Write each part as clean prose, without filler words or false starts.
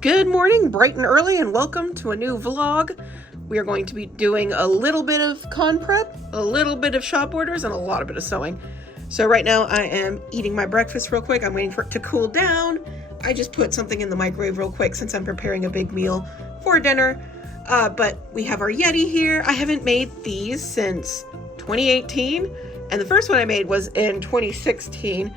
Good morning, bright and early, and welcome to a new vlog. We are going to be doing a little bit of con prep, a little bit of shop orders, and a lot of bit of sewing. So right now I am eating my breakfast real quick. I'm waiting for it to cool down. I just put something in the microwave real quick since I'm preparing a big meal for dinner. But we have our Yeti here. I haven't made these since 2018, and the first one I made was in 2016.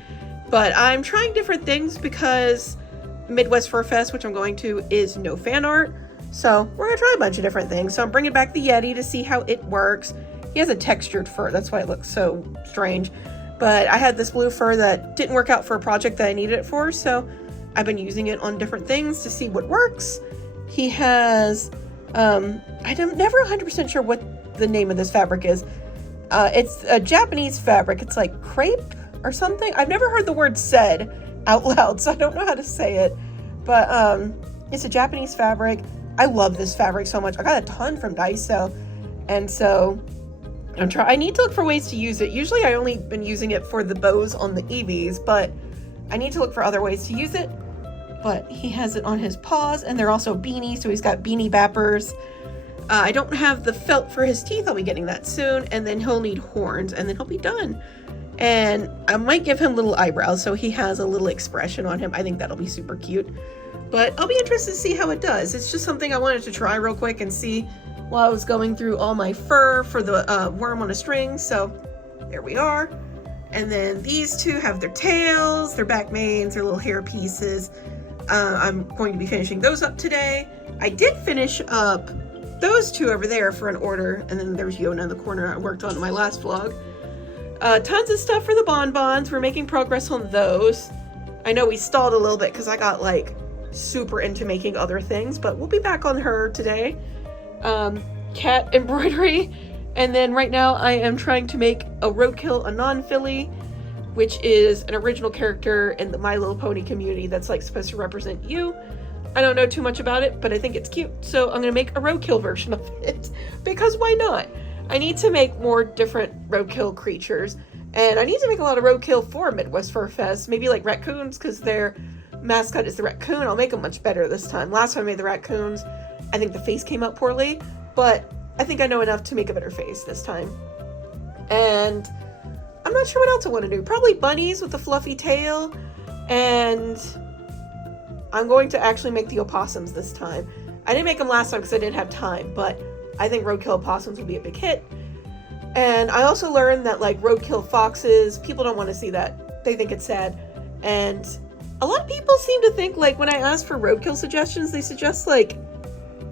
But I'm trying different things because Midwest Fur Fest, which I'm going to, is no fan art. So we're gonna try a bunch of different things. So I'm bringing back the Yeti to see how it works. He has a textured fur, that's why it looks so strange. But I had this blue fur that didn't work out for a project that I needed it for, so I've been using it on different things to see what works. He has, I'm never 100% sure what the name of this fabric is. It's a Japanese fabric. It's like crepe or something. I've never heard the word said out loud, so I don't know how to say it, but it's a Japanese fabric. I love this fabric so much. I got a ton from Daiso, and so I need to look for ways to use it. Usually I only been using it for the bows on the Eevees, but I need to look for other ways to use it. But he has it on his paws, and they're also beanies, so he's got beanie bappers. I don't have the felt for his teeth. I'll be getting that soon, and then he'll need horns, and then he'll be done. And I might give him little eyebrows so he has a little expression on him. I think that'll be super cute. But I'll be interested to see how it does. It's just something I wanted to try real quick and see while I was going through all my fur for the worm on a string. So there we are. And then these two have their tails, their back manes, their little hair pieces. I'm going to be finishing those up today. I did finish up those two over there for an order. And then there's Yona in the corner I worked on in my last vlog. Tons of stuff for the bonbons. We're making progress on those. I know we stalled a little bit because I got like super into making other things, but we'll be back on her today. Cat embroidery. And then right now I am trying to make a Roadkill Anon filly, which is an original character in the My Little Pony community that's like supposed to represent you. I don't know too much about it, but I think it's cute. So I'm gonna make a roadkill version of it because why not? I need to make more different roadkill creatures, and I need to make a lot of roadkill for Midwest Fur Fest. Maybe like raccoons, because their mascot is the raccoon. I'll make them much better this time. Last time I made the raccoons, I think the face came out poorly, but I think I know enough to make a better face this time. And I'm not sure what else I want to do. Probably bunnies with a fluffy tail, and I'm going to actually make the opossums this time. I didn't make them last time because I didn't have time, but I think roadkill opossums will be a big hit. And I also learned that like roadkill foxes, people don't want to see that. They think it's sad. And a lot of people seem to think like when I ask for roadkill suggestions, they suggest like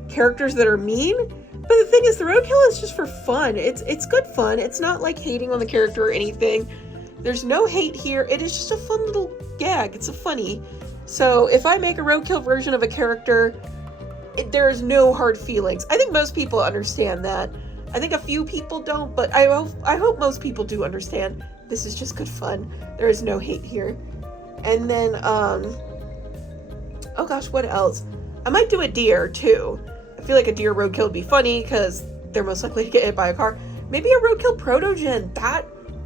characters that are mean. But the thing is, the roadkill is just for fun. It's good fun. It's not like hating on the character or anything. There's no hate here. It is just a fun little gag. It's a funny. So if I make a roadkill version of a character, there is no hard feelings. I think most people understand that. I think a few people don't, but I hope most people do understand. This is just good fun. There is no hate here. And then, oh gosh, what else? I might do a deer too. I feel like a deer roadkill would be funny because they're most likely to get hit by a car. Maybe a roadkill protogen.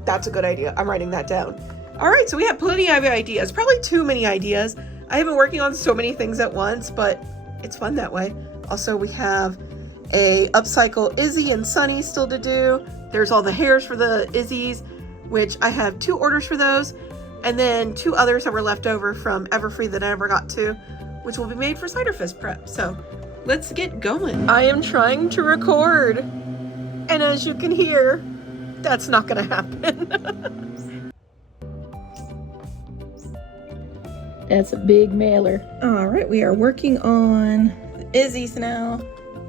That's a good idea. I'm writing that down. All right, so we have plenty of ideas. Probably too many ideas. I have been working on so many things at once, but it's fun that way. Also, we have a upcycle Izzy and Sunny still to do. There's all the hairs for the Izzies, which I have 2 orders for those, and then 2 others that were left over from Everfree that I never got to, which will be made for Cider Fest prep. So let's get going. I am trying to record, and as you can hear, that's not gonna happen. That's a big mailer. All right, we are working on the Izzies now,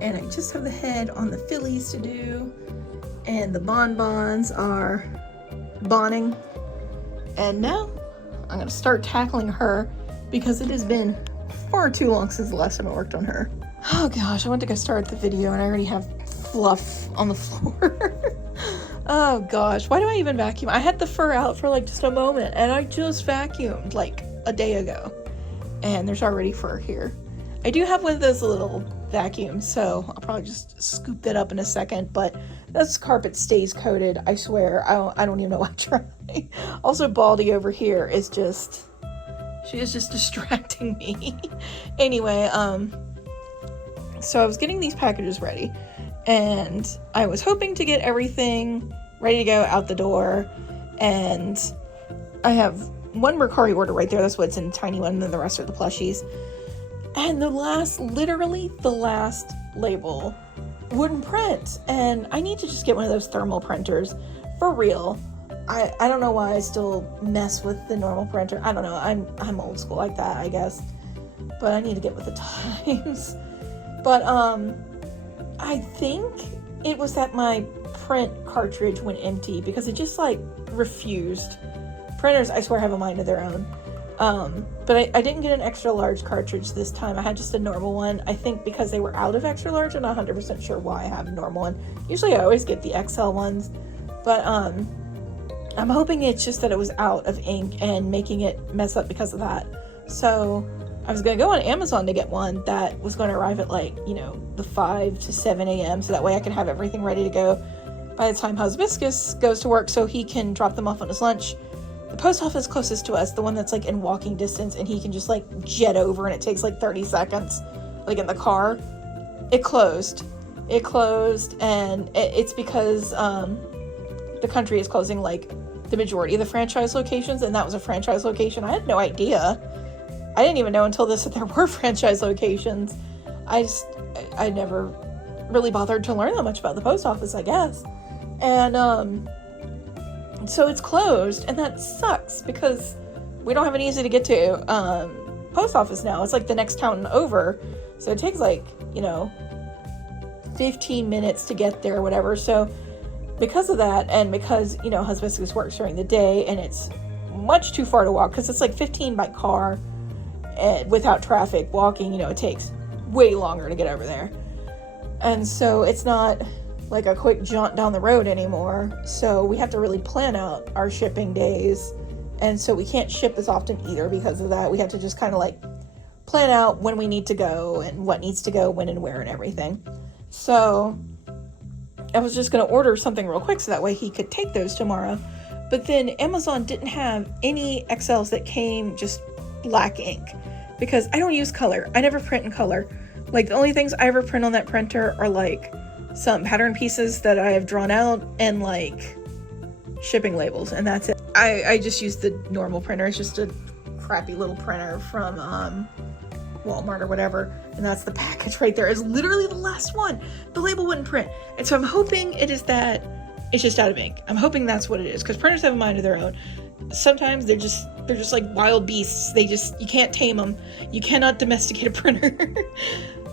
and I just have the head on the fillies to do, and the bonbons are bonning. And now I'm gonna start tackling her because it has been far too long since the last time I worked on her. Oh gosh, I went to go start the video and I already have fluff on the floor. Oh gosh, why do I even vacuum? I had the fur out for like just a moment and I just vacuumed like a day ago, and there's already fur here. I do have one of those little vacuums, so I'll probably just scoop that up in a second, but this carpet stays coated, I swear. I don't even know why I try. Also, Baldy over here is just She is just distracting me. Anyway, so I was getting these packages ready, and I was hoping to get everything ready to go out the door, and I have one Mercari order right there. That's what's in a tiny one, and then the rest are the plushies. And literally the last label wouldn't print, and I need to just get one of those thermal printers for real. I don't know why I still mess with the normal printer. I don't know. I'm old school like that, I guess. But I need to get with the times. But I think it was that my print cartridge went empty because it just like refused. Printers, I swear, have a mind of their own. But I didn't get an extra large cartridge this time. I had just a normal one. I think because they were out of extra large. I'm not 100% sure why I have a normal one. Usually I always get the XL ones. But I'm hoping it's just that it was out of ink and making it mess up because of that. So I was going to go on Amazon to get one that was going to arrive at like, you know, the 5 to 7 a.m. So that way I could have everything ready to go by the time Hibiscus goes to work so he can drop them off on his lunch. The post office closest to us, the one that's like in walking distance, and he can just like jet over and it takes like 30 seconds, like in the car. It closed, and it's because the country is closing like the majority of the franchise locations, and that was a franchise location. I had no idea. I didn't even know until this that there were franchise locations. I never really bothered to learn that much about the post office, I guess. And so it's closed, and that sucks because we don't have an easy to get to post office now. It's like the next town over, so it takes like, you know, 15 minutes to get there or whatever. So because of that, and because, you know, Hibiscus works during the day and it's much too far to walk because it's like 15 by car and without traffic. Walking, you know, it takes way longer to get over there, and so it's not like a quick jaunt down the road anymore. So we have to really plan out our shipping days, and so we can't ship as often either because of that. We have to just kind of like plan out when we need to go and what needs to go when and where and everything. So I was just going to order something real quick so that way he could take those tomorrow. But then Amazon didn't have any XLs that came just black ink because I don't use color. I never print in color. Like the only things I ever print on that printer are like some pattern pieces that I have drawn out and like shipping labels, and that's it. I just use the normal printer. It's just a crappy little printer from Walmart or whatever, and that's the package right there. It's literally the last one. The label wouldn't print, and so I'm hoping it is that it's just out of ink. I'm hoping that's what it is, because printers have a mind of their own. Sometimes they're just like wild beasts. You can't tame them. You cannot domesticate a printer.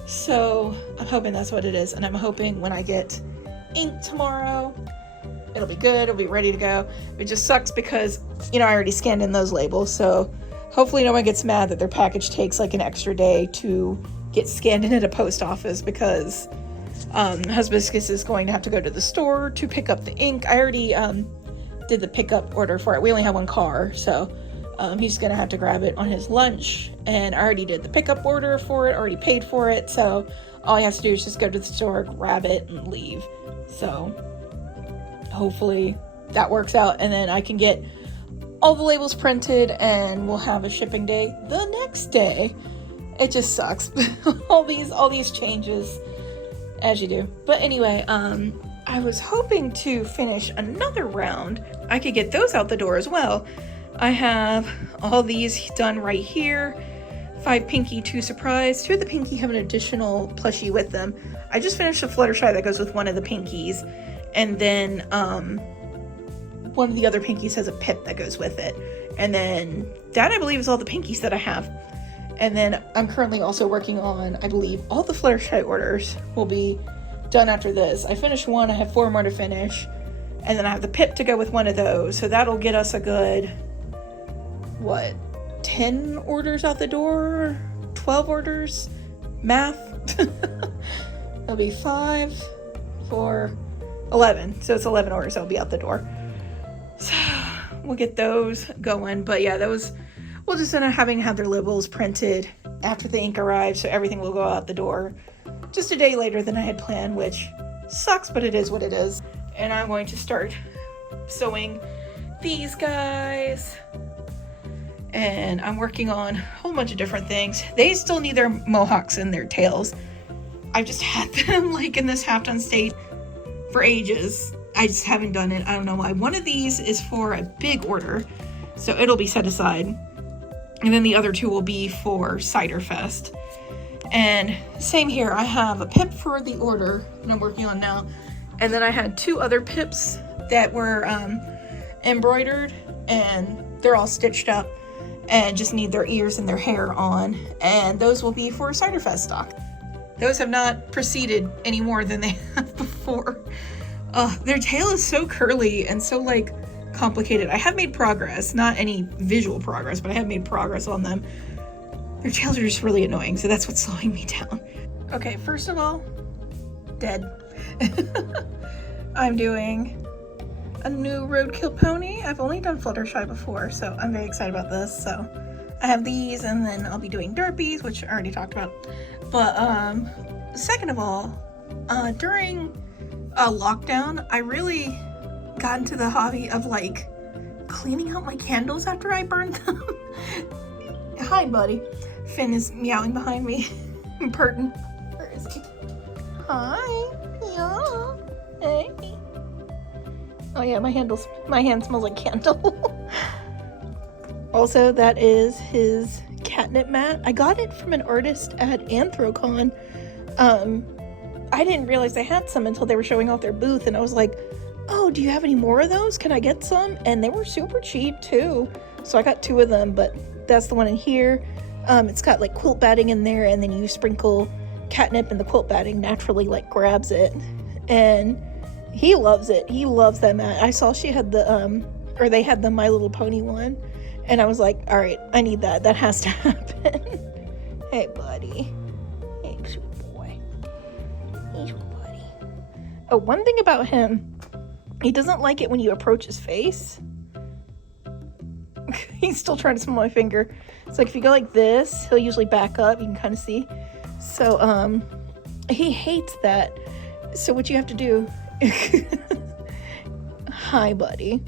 So I'm hoping that's what it is, and I'm hoping when I get ink tomorrow, it'll be good. It'll be ready to go. It just sucks because, you know, I already scanned in those labels, so hopefully no one gets mad that their package takes like an extra day to get scanned in at a post office, because Hibiscus is going to have to go to the store to pick up the ink. I already did the pickup order for it. We only have one car, so he's gonna have to grab it on his lunch, and I already did the pickup order for it, already paid for it, so all he has to do is just go to the store, grab it, and leave. So hopefully that works out, and then I can get all the labels printed and we'll have a shipping day the next day. It just sucks. all these changes, as you do. But anyway, I was hoping to finish another round. I could get those out the door as well. I have all these done right here. 5 Pinky, 2 Surprise. 2 of the Pinky have an additional plushie with them. I just finished a Fluttershy that goes with one of the Pinkies, and then one of the other Pinkies has a Pip that goes with it. And then that, I believe, is all the Pinkies that I have. And then I'm currently also working on, I believe, all the Fluttershy orders will be done after this. I finished one, I have 4 more to finish, and then I have the Pip to go with one of those, so that'll get us a good, 10 orders out the door? 12 orders? Math? That'll be 5, 4, 11. So it's 11 orders that'll be out the door. So we'll get those going. But yeah, we'll just end up having to have their labels printed after the ink arrives, so everything will go out the door just a day later than I had planned, which sucks, but it is what it is. And I'm going to start sewing these guys. and I'm working on a whole bunch of different things. They still need their mohawks and their tails. I've just had them like in this half done state for ages. I just haven't done it. I don't know why. One of these is for a big order, so it'll be set aside. And then the other two will be for Cider Fest. And same here, I have a pip for the order that I'm working on now. And then I had 2 other pips that were embroidered, and they're all stitched up and just need their ears and their hair on. And those will be for Cider Fest stock. Those have not proceeded any more than they have before. Their tail is so curly and so like complicated. I have made progress, not any visual progress, but I have made progress on them. Their tails are just really annoying, so that's what's slowing me down. Okay, first of all, dead. I'm doing a new roadkill pony. I've only done Fluttershy before, so I'm very excited about this. So I have these, and then I'll be doing Derpies, which I already talked about. But second of all, during lockdown, I really got into the hobby of like cleaning out my candles after I burned them. Hi, buddy. Finn is meowing behind me. Purton. Where is he? Hi. Yeah. Hey. Oh yeah, my hand smells like candle. Also, that is his catnip mat. I got it from an artist at Anthrocon. I didn't realize they had some until they were showing off their booth, and I was like, oh, do you have any more of those? Can I get some? And they were super cheap too. So I got 2 of them, but that's the one in here. It's got like quilt batting in there, and then you sprinkle catnip and the quilt batting naturally like grabs it. And he loves it. He loves that mat. I saw she had the, or they had the My Little Pony one. And I was like, all right, I need that. That has to happen. Hey, buddy. Hey, sweet boy. Hey, sweet buddy. Oh, one thing about him, he doesn't like it when you approach his face. He's still trying to smell my finger. So like if you go like this, he'll usually back up. You can kind of see. So, he hates that. So what you have to do... Hi, buddy.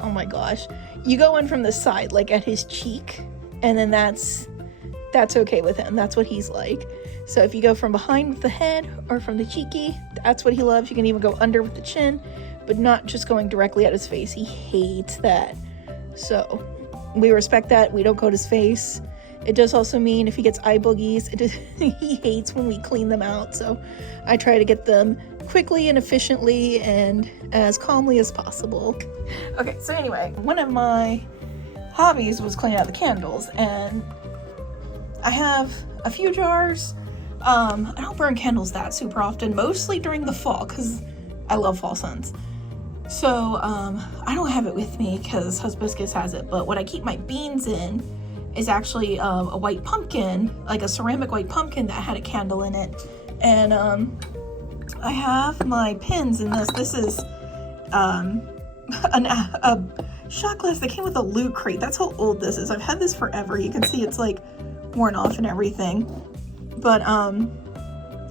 Oh my gosh. You go in from the side, like at his cheek, and then that's okay with him. That's what he's like. So if you go from behind with the head or from the cheeky, that's what he loves. You can even go under with the chin, but not just going directly at his face. He hates that. So we respect that. We don't go to his face. It does also mean if he gets eye boogies, he hates when we clean them out. So I try to get them quickly and efficiently and as calmly as possible. Okay, so anyway, one of my hobbies was cleaning out the candles, and I have a few jars. I don't burn candles that super often, mostly during the fall, because I love fall scents. So I don't have it with me because Hibiscus has it, but what I keep my beans in is actually a white pumpkin, like a ceramic white pumpkin that had a candle in it. And I have my pins in this. This is a shot glass that came with a loot crate. That's how old this is. I've had this forever. You can see it's like worn off and everything. But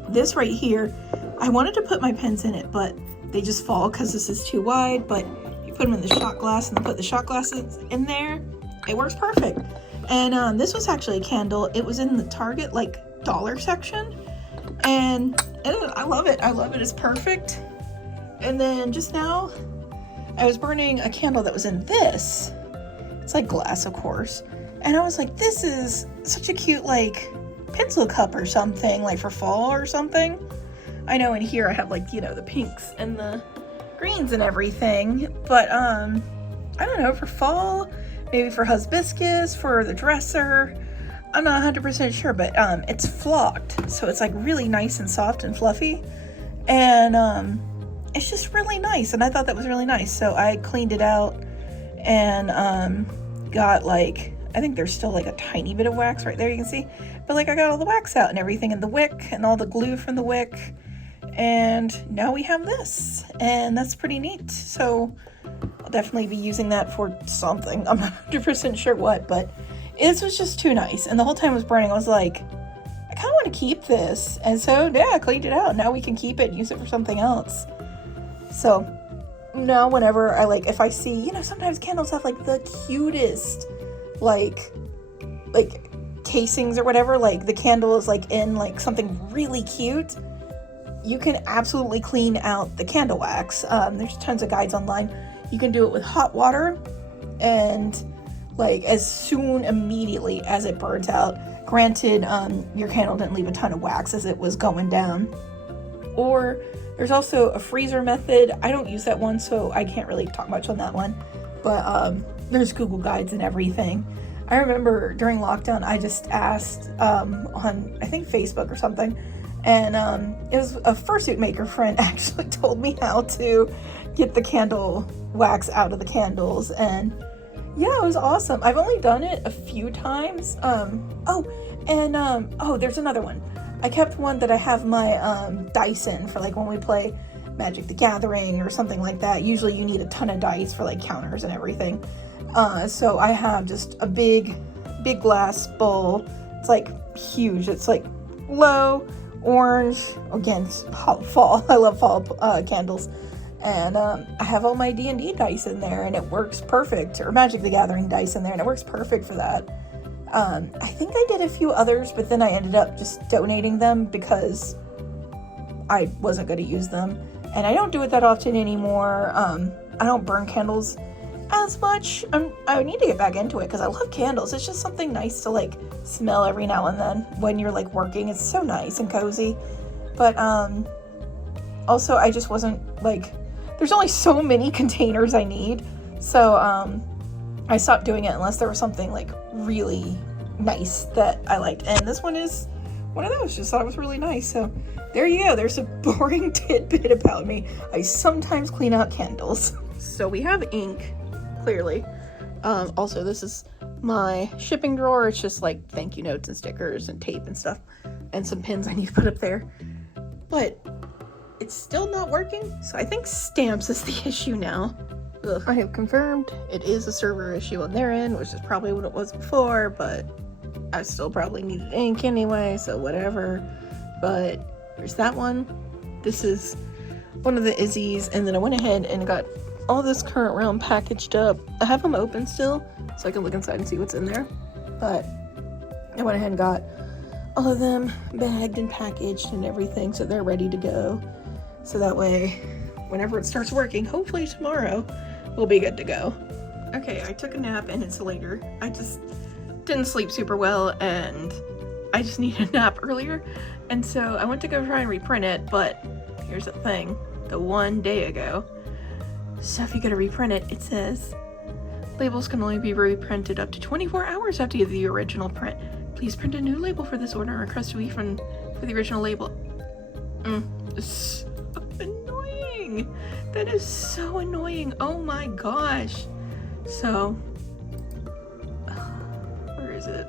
this right here, I wanted to put my pins in it, but they just fall because this is too wide. But you put them in the shot glass and then put the shot glasses in there. It works perfect. And this was actually a candle. It was in the Target like dollar section, and I love it. I love it. It's perfect. And then just now I was burning a candle that was in this. It's like glass, of course. And I was like, this is such a cute like pencil cup or something, like for fall or something. I know in here I have like, you know, the pinks and the greens and everything, but I don't know, for fall, maybe for Hibiscus, for the dresser. I'm not 100% sure, but it's flocked, so it's like really nice and soft and fluffy, and it's just really nice, and I thought that was really nice. So I cleaned it out and got like, I think there's still like a tiny bit of wax right there, you can see, but like I got all the wax out and everything, and the wick and all the glue from the wick, and now we have this, and that's pretty neat. So I'll definitely be using that for something. I'm not 100% sure what, but this was just too nice. And the whole time it was burning, I was like, I kind of want to keep this. And so, yeah, I cleaned it out. Now we can keep it and use it for something else. So now whenever I like, if I see, you know, sometimes candles have like the cutest like casings or whatever, like the candle is like in like something really cute, you can absolutely clean out the candle wax. There's tons of guides online. You can do it with hot water, and like as soon immediately as it burns out. Granted, your candle didn't leave a ton of wax as it was going down. Or there's also a freezer method. I don't use that one, so I can't really talk much on that one. But there's Google guides and everything. I remember during lockdown, I just asked on, I think, Facebook or something. And it was a fursuit maker friend actually told me how to get the candle wax out of the candles. And yeah, it was awesome. I've only done it a few times. There's another one. I kept one that I have my dice in for like when we play Magic the Gathering or something like that. Usually you need a ton of dice for like counters and everything. So I have just a big glass bowl. It's like huge. It's like low orange. Again, it's fall. I love fall candles. And I have all my D&D dice in there, and it works perfect. Or Magic the Gathering dice in there, and it works perfect for that. I think I did a few others, but then I ended up just donating them because I wasn't going to use them. And I don't do it that often anymore. I don't burn candles as much. I need to get back into it because I love candles. It's just something nice to like smell every now and then when you're like working. It's so nice and cozy. But also I just wasn't like, there's only so many containers I need. So I stopped doing it unless there was something like really nice that I liked. And this one is one of those. Just thought it was really nice. So there you go. There's a boring tidbit about me. I sometimes clean out candles. So we have ink, clearly. Also, this is my shipping drawer. It's just like thank you notes and stickers and tape and stuff. And some pins I need to put up there. But it's still not working. So I think stamps is the issue now. Ugh. I have confirmed it is a server issue on their end, which is probably what it was before, but I still probably needed ink anyway, so whatever. But there's that one. This is one of the Izzy's, and then I went ahead and got all this current realm packaged up. I have them open still, so I can look inside and see what's in there. But I went ahead and got all of them bagged and packaged and everything, so they're ready to go. So that way, whenever it starts working, hopefully tomorrow, we'll be good to go. Okay, I took a nap and it's later. I just didn't sleep super well and I just needed a nap earlier. And so I went to go try and reprint it, but here's the thing, the one day ago. So if you go to reprint it, it says, labels can only be reprinted up to 24 hours after the original print. Please print a new label for this order and request a refund for the original label. So annoying. That is so annoying. Oh my gosh. So, where is it?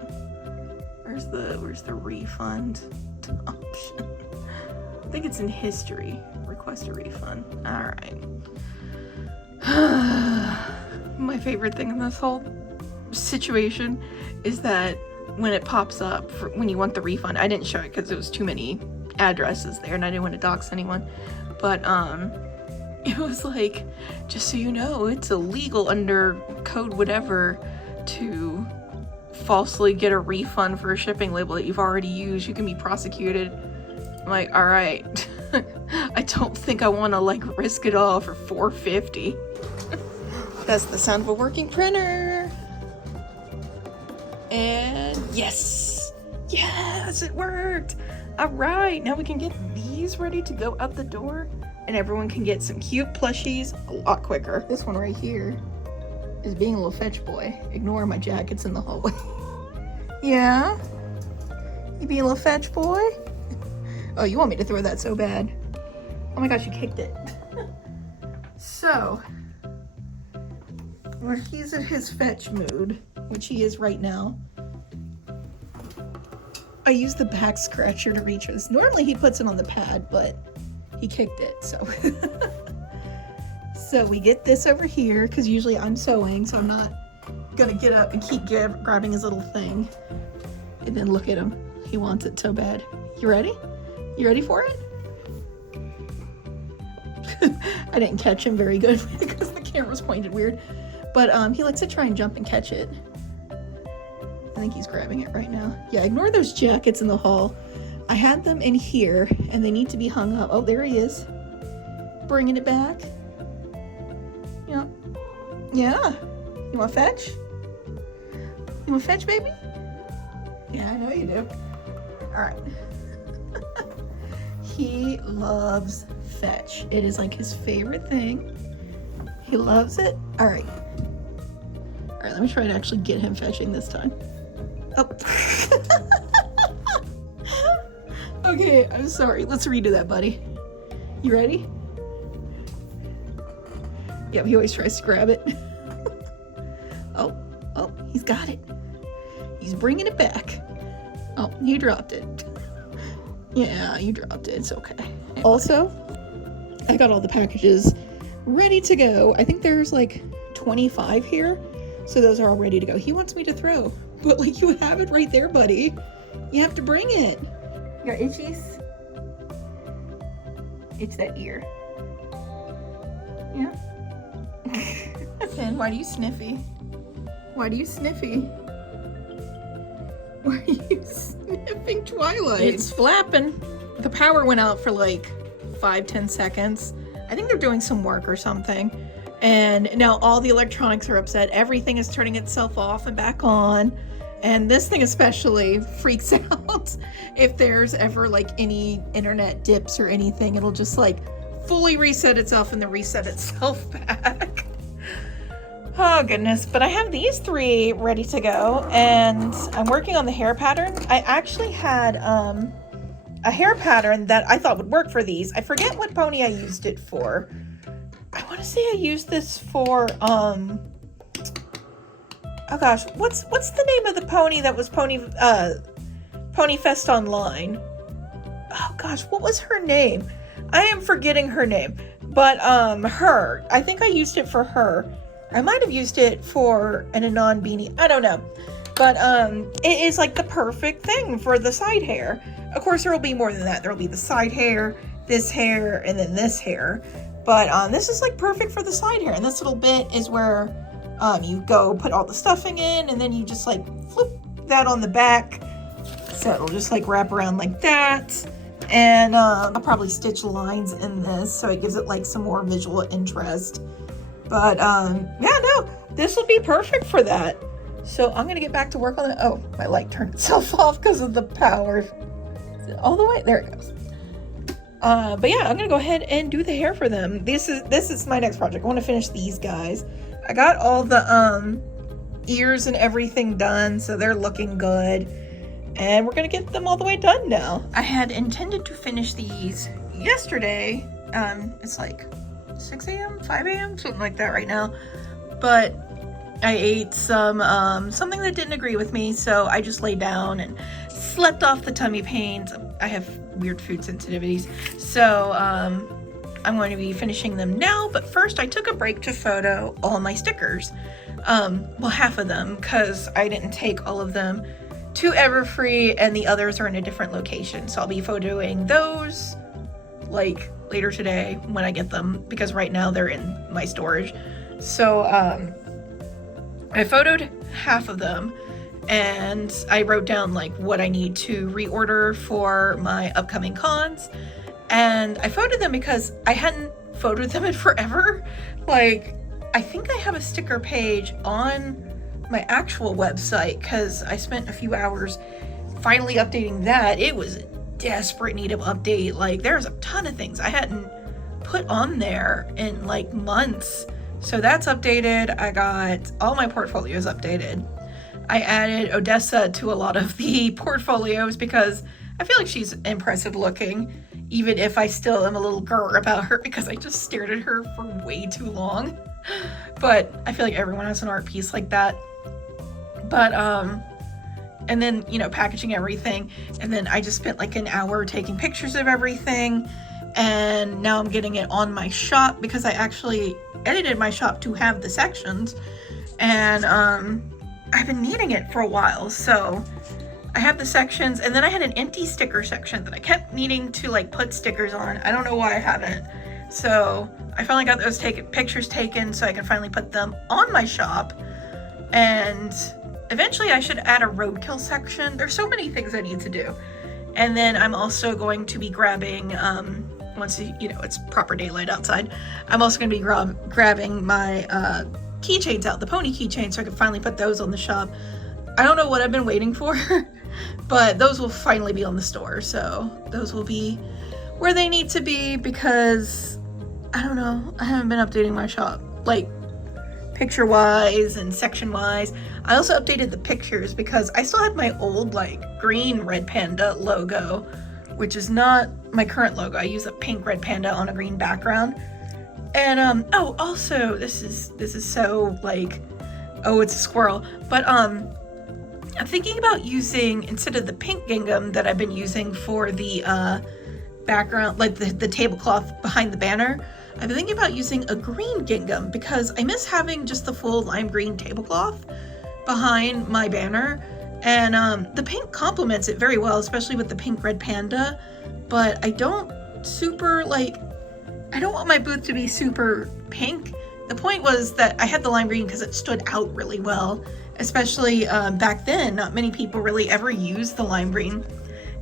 Where's the refund option? I think it's in history. Request a refund. All right. My favorite thing in this whole situation is that when it pops up when you want the refund, I didn't show it because it was too many addresses there and I didn't want to dox anyone, but it was like, just so you know, it's illegal under code whatever to falsely get a refund for a shipping label that you've already used. You can be prosecuted. I'm like, all right. I don't think I want to like risk it all for $4.50. That's the sound of a working printer. And yes, it worked. All right, now we can get these ready to go out the door and everyone can get some cute plushies a lot quicker. This one right here is being a little fetch boy. Ignore my jackets in the hallway. Yeah? You being a little fetch boy? Oh, you want me to throw that so bad. Oh my gosh, you kicked it. So, when he's in his fetch mood, which he is right now, I use the back scratcher to reach this. Normally he puts it on the pad, but he kicked it, so. So we get this over here, because usually I'm sewing, so I'm not gonna get up and keep grabbing his little thing. And then look at him. He wants it so bad. You ready? You ready for it? I didn't catch him very good because the camera's pointed weird. But he likes to try and jump and catch it. think he's grabbing it right now. Yeah, ignore those jackets in the hall. I had them in here and they need to be hung up. Oh, there he is. Bringing it back. Yeah. Yeah. You want fetch? You want fetch, baby? Yeah, I know you do. All right. He loves fetch. It is like his favorite thing. He loves it. All right. All right, let me try to actually get him fetching this time. Oh. Okay, I'm sorry. Let's redo that, buddy. You ready? Yep, he always tries to grab it. Oh, he's got it. He's bringing it back. Oh, you dropped it. Yeah, you dropped it. It's okay. Also, I got all the packages ready to go. I think there's like 25 here. So those are all ready to go. He wants me to throw, but like you have it right there, buddy. You have to bring it. You got itchies? It's that ear. Yeah. And why do you sniffy? Why do you sniffy? Why are you sniffing Twilight? It's flapping. The power went out for like 5-10 seconds. I think they're doing some work or something. And now all the electronics are upset. Everything is turning itself off and back on. And this thing especially freaks out if there's ever like any internet dips or anything. It'll just like fully reset itself and then reset itself back. Oh goodness, but I have these 3 ready to go and I'm working on the hair pattern. I actually had a hair pattern that I thought would work for these. I forget what pony I used it for. I want to say I used this for, oh gosh, what's the name of the pony that was Pony Fest Online? Oh gosh, what was her name? I am forgetting her name, but her, I think I used it for her. I might have used it for an Anon beanie, I don't know, but it is like the perfect thing for the side hair. Of course there will be more than that. There will be the side hair, this hair, and then this hair, but this is like perfect for the side hair. And this little bit is where you go put all the stuffing in and then you just like flip that on the back. So it'll just like wrap around like that. And I'll probably stitch lines in this so it gives it like some more visual interest. But yeah, no, this will be perfect for that. So I'm gonna get back to work on it. Oh, my light turned itself off because of the power. Is it all the way? There it goes. But yeah, I'm gonna go ahead and do the hair for them. This is my next project. I want to finish these guys. I got all the ears and everything done, so they're looking good. And we're gonna get them all the way done now. I had intended to finish these yesterday. It's like 6 a.m., 5 a.m., something like that right now. But I ate something that didn't agree with me, so I just laid down and slept off the tummy pains. I have weird food sensitivities, so I'm going to be finishing them now. But first I took a break to photo all my stickers. Well, half of them, because I didn't take all of them to Everfree and the others are in a different location. So I'll be photoing those like later today when I get them, because right now they're in my storage. So I photoed half of them and I wrote down like what I need to reorder for my upcoming cons. And I photoed them because I hadn't photoed them in forever. Like, I think I have a sticker page on my actual website because I spent a few hours finally updating that. It was in desperate need of update. Like, there's a ton of things I hadn't put on there in like months. So that's updated. I got all my portfolios updated. I added Odessa to a lot of the portfolios because I feel like she's impressive looking, even if I still am a little grr about her because I just stared at her for way too long. But I feel like everyone has an art piece like that. But and then, you know, packaging everything, and then I just spent like an hour taking pictures of everything, and now I'm getting it on my shop because I actually edited my shop to have the sections, and I've been needing it for a while. So I have the sections, and then I had an empty sticker section that I kept needing to like put stickers on. I don't know why I haven't. So I finally got those pictures taken so I can finally put them on my shop. And eventually I should add a roadkill section. There's so many things I need to do. And then I'm also going to be grabbing, once it's proper daylight outside, I'm also going to be grabbing my keychains out, the pony keychains, so I can finally put those on the shop. I don't know what I've been waiting for, but those will finally be on the store. So those will be where they need to be because, I don't know, I haven't been updating my shop, like picture-wise and section-wise. I also updated the pictures because I still had my old like green red panda logo, which is not my current logo. I use a pink red panda on a green background. And oh, also this is so like, oh, it's a squirrel. But I'm thinking about using, instead of the pink gingham that I've been using for the background, like the tablecloth behind the banner, I've been thinking about using a green gingham because I miss having just the full lime green tablecloth behind my banner. And the pink complements it very well, especially with the pink red panda. But I don't want my booth to be super pink. The point was that I had the lime green because it stood out really well, especially back then. Not many people really ever used the lime green.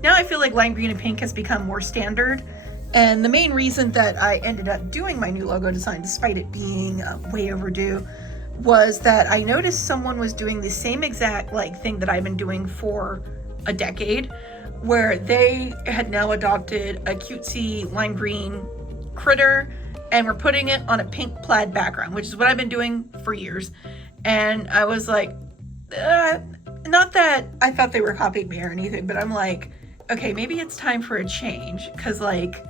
Now I feel like lime green and pink has become more standard. And the main reason that I ended up doing my new logo design, despite it being way overdue, was that I noticed someone was doing the same exact like thing that I've been doing for a decade, where they had now adopted a cutesy lime green critter and were putting it on a pink plaid background, which is what I've been doing for years. And I was like, not that I thought they were copying me or anything, but I'm like, okay, maybe it's time for a change, because like,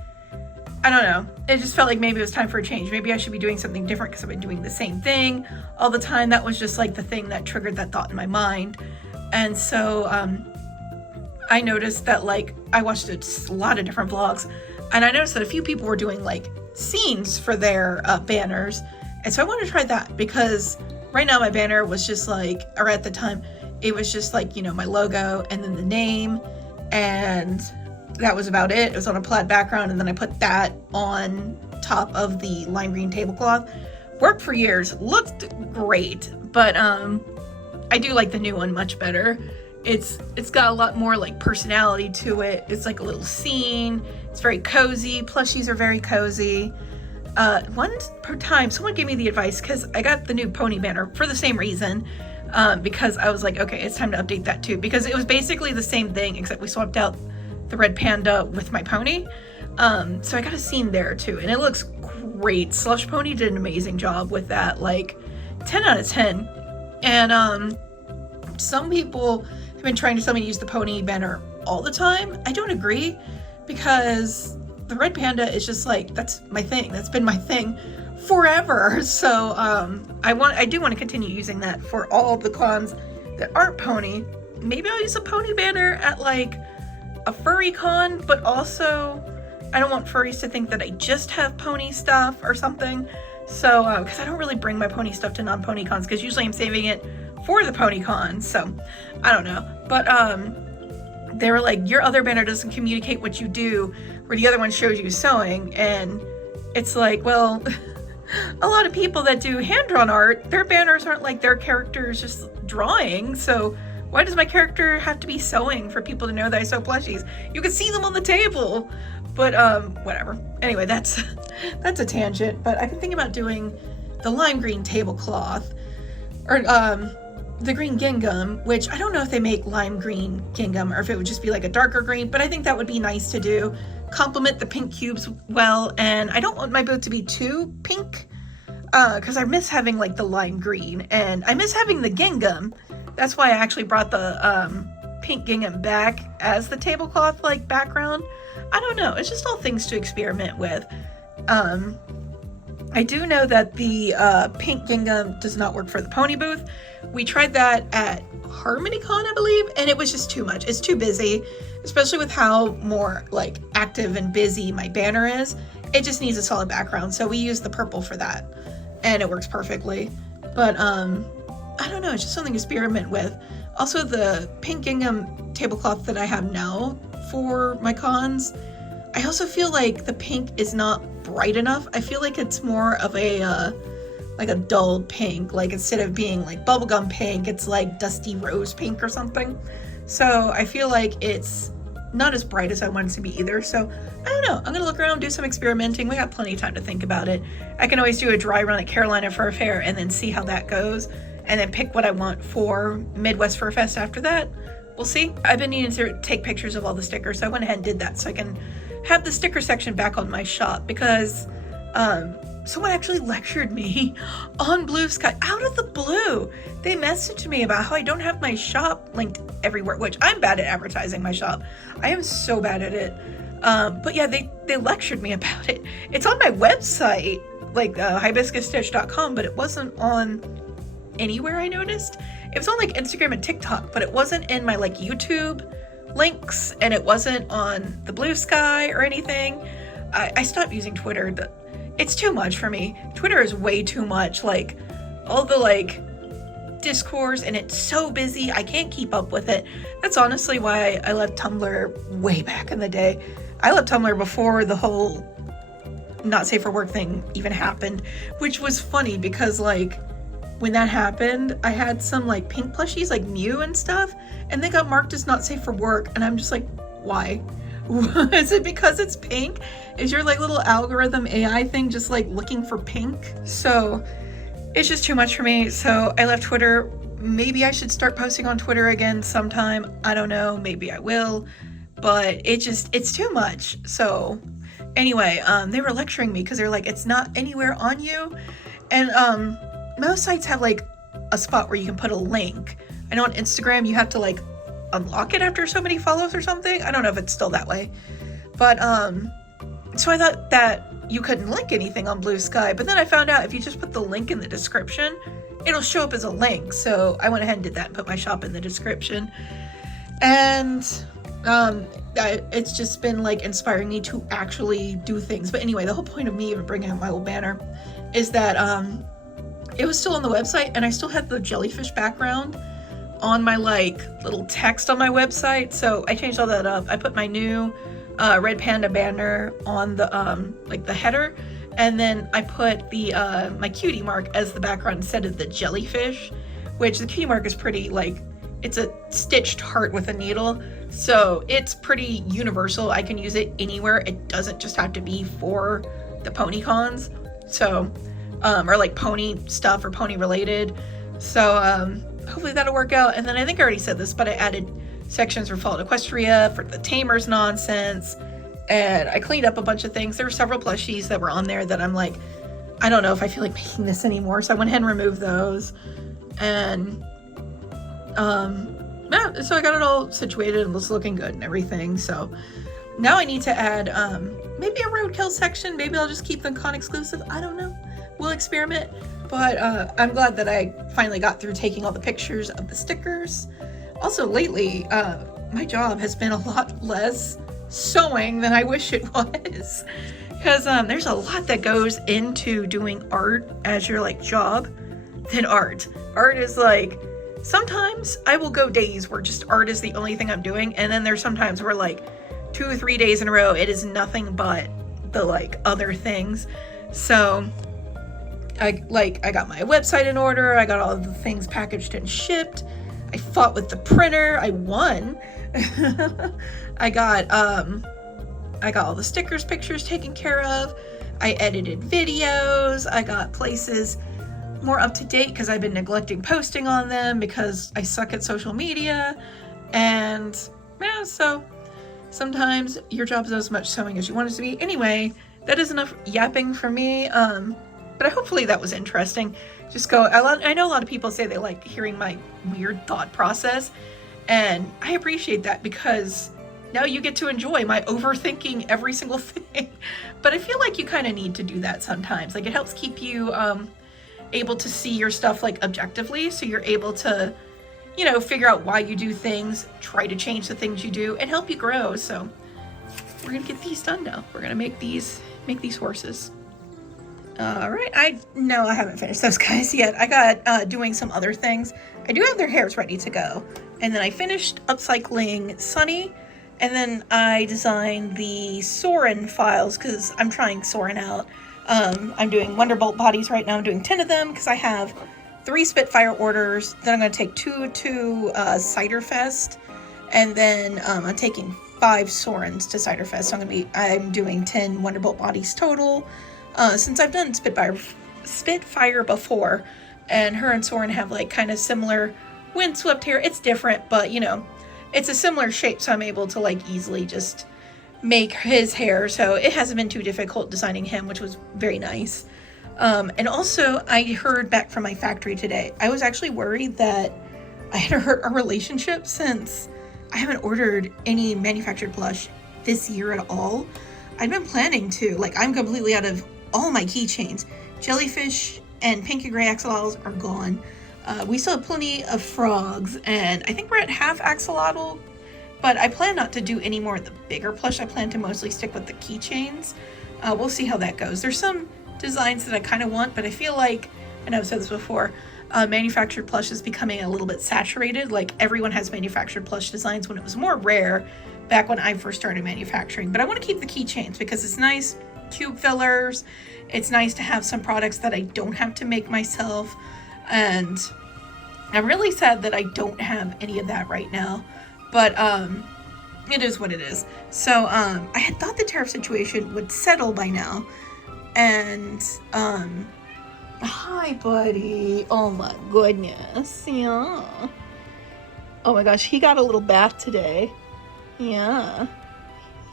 I don't know, it just felt like maybe it was time for a change. Maybe I should be doing something different because I've been doing the same thing all the time. That was just like the thing that triggered that thought in my mind. And so I noticed that, like, I watched a lot of different vlogs, and I noticed that a few people were doing like scenes for their banners. And so I wanted to try that because right now my banner was just like, or at the time, it was just like, my logo and then the name, and that was about it. It was on a plaid background, and then I put that on top of the lime green tablecloth. Worked for years, looked great, but I do like the new one much better. It's got a lot more like personality to it. It's like a little scene. It's very cozy. Plushies are very cozy. One per time, someone gave me the advice, because I got the new pony banner for the same reason, because I was like, okay, it's time to update that too, because it was basically the same thing except we swapped out the red panda with my pony. So I got a scene there too, and it looks great. Slush Pony did an amazing job with that, like 10 out of 10. And some people have been trying to tell me to use the pony banner all the time. I don't agree, because the red panda is just like, that's my thing. That's been my thing forever. So I do want to continue using that for all the cons that aren't pony. Maybe I'll use a pony banner at like a furry con, but also I don't want furries to think that I just have pony stuff or something. So because I don't really bring my pony stuff to non-pony cons, because usually I'm saving it for the pony con. So I don't know, but they were like, your other banner doesn't communicate what you do, where the other one shows you sewing. And it's like, well, a lot of people that do hand-drawn art, their banners aren't like their characters just drawing. So why does my character have to be sewing for people to know that I sew plushies? You can see them on the table. But whatever. Anyway, that's a tangent. But I've been thinking about doing the lime green tablecloth, or the green gingham, which I don't know if they make lime green gingham or if it would just be like a darker green, but I think that would be nice to do. Complement the pink cubes well, and I don't want my booth to be too pink, because I miss having like the lime green, and I miss having the gingham. That's why I actually brought the pink gingham back as the tablecloth like background. I don't know, it's just all things to experiment with. I do know that the pink gingham does not work for the pony booth. We tried that at HarmonyCon, I believe, and it was just too much. It's too busy, especially with how more like active and busy my banner is. It just needs a solid background, so we used the purple for that, and it works perfectly. But I don't know, it's just something to experiment with. Also, the pink gingham tablecloth that I have now for my cons, I also feel like the pink is not bright enough. I feel like it's more of a like a dull pink. Like instead of being like bubblegum pink, it's like dusty rose pink or something. So I feel like it's not as bright as I want it to be either. So I don't know. I'm gonna look around, do some experimenting. We got plenty of time to think about it. I can always do a dry run at Carolina Fur Fair and then see how that goes, and then pick what I want for Midwest Fur Fest after that. We'll see. I've been needing to take pictures of all the stickers, so I went ahead and did that so I can have the sticker section back on my shop, because someone actually lectured me on Blue Sky out of the blue. They messaged me about how I don't have my shop linked everywhere, which I'm bad at advertising my shop. I am so bad at it. But yeah, they lectured me about it. It's on my website, like hibiscusstitch.com, but it wasn't on anywhere I noticed. It was on like Instagram and TikTok, but it wasn't in my like YouTube links, and it wasn't on the Blue Sky or anything. I stopped using Twitter. It's too much for me. Twitter is way too much. Like all the like discourse, and it's so busy. I can't keep up with it. That's honestly why I left Tumblr way back in the day. I left Tumblr before the whole not safe for work thing even happened, which was funny because like when that happened, I had some like pink plushies like Mew and stuff, and they got marked as not safe for work, and I'm just like, why? Is it because it's pink? Is your like little algorithm AI thing just like looking for pink? So it's just too much for me. So I left Twitter. Maybe I should start posting on Twitter again sometime. I don't know. Maybe I will. But it's too much. So anyway, they were lecturing me because they're like, it's not anywhere on you. And most sites have like a spot where you can put a link. I know on Instagram you have to like unlock it after so many follows or something. I don't know if it's still that way. But so I thought that you couldn't link anything on Blue Sky, but then I found out if you just put the link in the description, it'll show up as a link. So I went ahead and did that and put my shop in the description. And it's just been like inspiring me to actually do things. But anyway, the whole point of me even bringing up my little banner is that it was still on the website, and I still had the jellyfish background on my like little text on my website. So I changed all that up. I put my new red panda banner on the like the header, and then I put the my cutie mark as the background instead of the jellyfish, which the cutie mark is pretty like, it's a stitched heart with a needle, so it's pretty universal. I can use it anywhere. It doesn't just have to be for the pony cons, so or like pony stuff or pony related. So hopefully that'll work out. And then I think I already said this, but I added sections for Fall Equestria, for the Tamers nonsense, and I cleaned up a bunch of things. There were several plushies that were on there that I'm like, I don't know if I feel like making this anymore, so I went ahead and removed those. And yeah, so I got it all situated and it's looking good and everything. So now I need to add maybe a roadkill section. Maybe I'll just keep them con exclusive. I don't know. We'll experiment. But I'm glad that I finally got through taking all the pictures of the stickers. Also lately, my job has been a lot less sewing than I wish it was. Because there's a lot that goes into doing art as your like job than art. Art is like, sometimes I will go days where just art is the only thing I'm doing. And then there's sometimes where like 2 or 3 days in a row, it is nothing but the like other things. So I got my website in order. I got all of the things packaged and shipped. I fought with the printer. I won. I got all the stickers, pictures taken care of. I edited videos. I got places more up to date because I've been neglecting posting on them because I suck at social media. And yeah, so sometimes your job is as much sewing as you want it to be. Anyway, that is enough yapping for me. But hopefully that was interesting. I know a lot of people say they like hearing my weird thought process, and I appreciate that because now you get to enjoy my overthinking every single thing. But I feel like you kind of need to do that sometimes. Like it helps keep you able to see your stuff like objectively, so you're able to, you know, figure out why you do things, try to change the things you do, and help you grow. So we're gonna get these done now. We're gonna make these horses. All right, I haven't finished those guys yet. I got doing some other things. I do have their hairs ready to go. And then I finished upcycling Sunny, and then I designed the Soren files because I'm trying Soren out. I'm doing Wonderbolt bodies right now. I'm doing 10 of them because I have 3 Spitfire orders. Then I'm going to take 2 to Cider Fest. And then I'm taking 5 Sorens to Cider Fest. So I'm doing 10 Wonderbolt bodies total. Since I've done Spitfire before, and her and Soren have like kind of similar windswept hair. It's different, but you know, it's a similar shape, so I'm able to like easily just make his hair. So it hasn't been too difficult designing him, which was very nice. And also I heard back from my factory today. I was actually worried that I had hurt our relationship since I haven't ordered any manufactured plush this year at all. I've been planning to. Like, I'm completely out of all my keychains. Jellyfish and pink and gray axolotls are gone. We still have plenty of frogs, and I think we're at half axolotl, but I plan not to do any more of the bigger plush. I plan to mostly stick with the keychains. We'll see how that goes. There's some designs that I kind of want, but I feel like, and I've said this before, manufactured plush is becoming a little bit saturated. Like, everyone has manufactured plush designs when it was more rare back when I first started manufacturing. But I want to keep the keychains because it's nice. Cube fillers. It's nice to have some products that I don't have to make myself. And I'm really sad that I don't have any of that right now. But it is what it is. So I had thought the tariff situation would settle by now. And hi, buddy. Oh my goodness. Yeah. Oh my gosh, he got a little bath today. Yeah.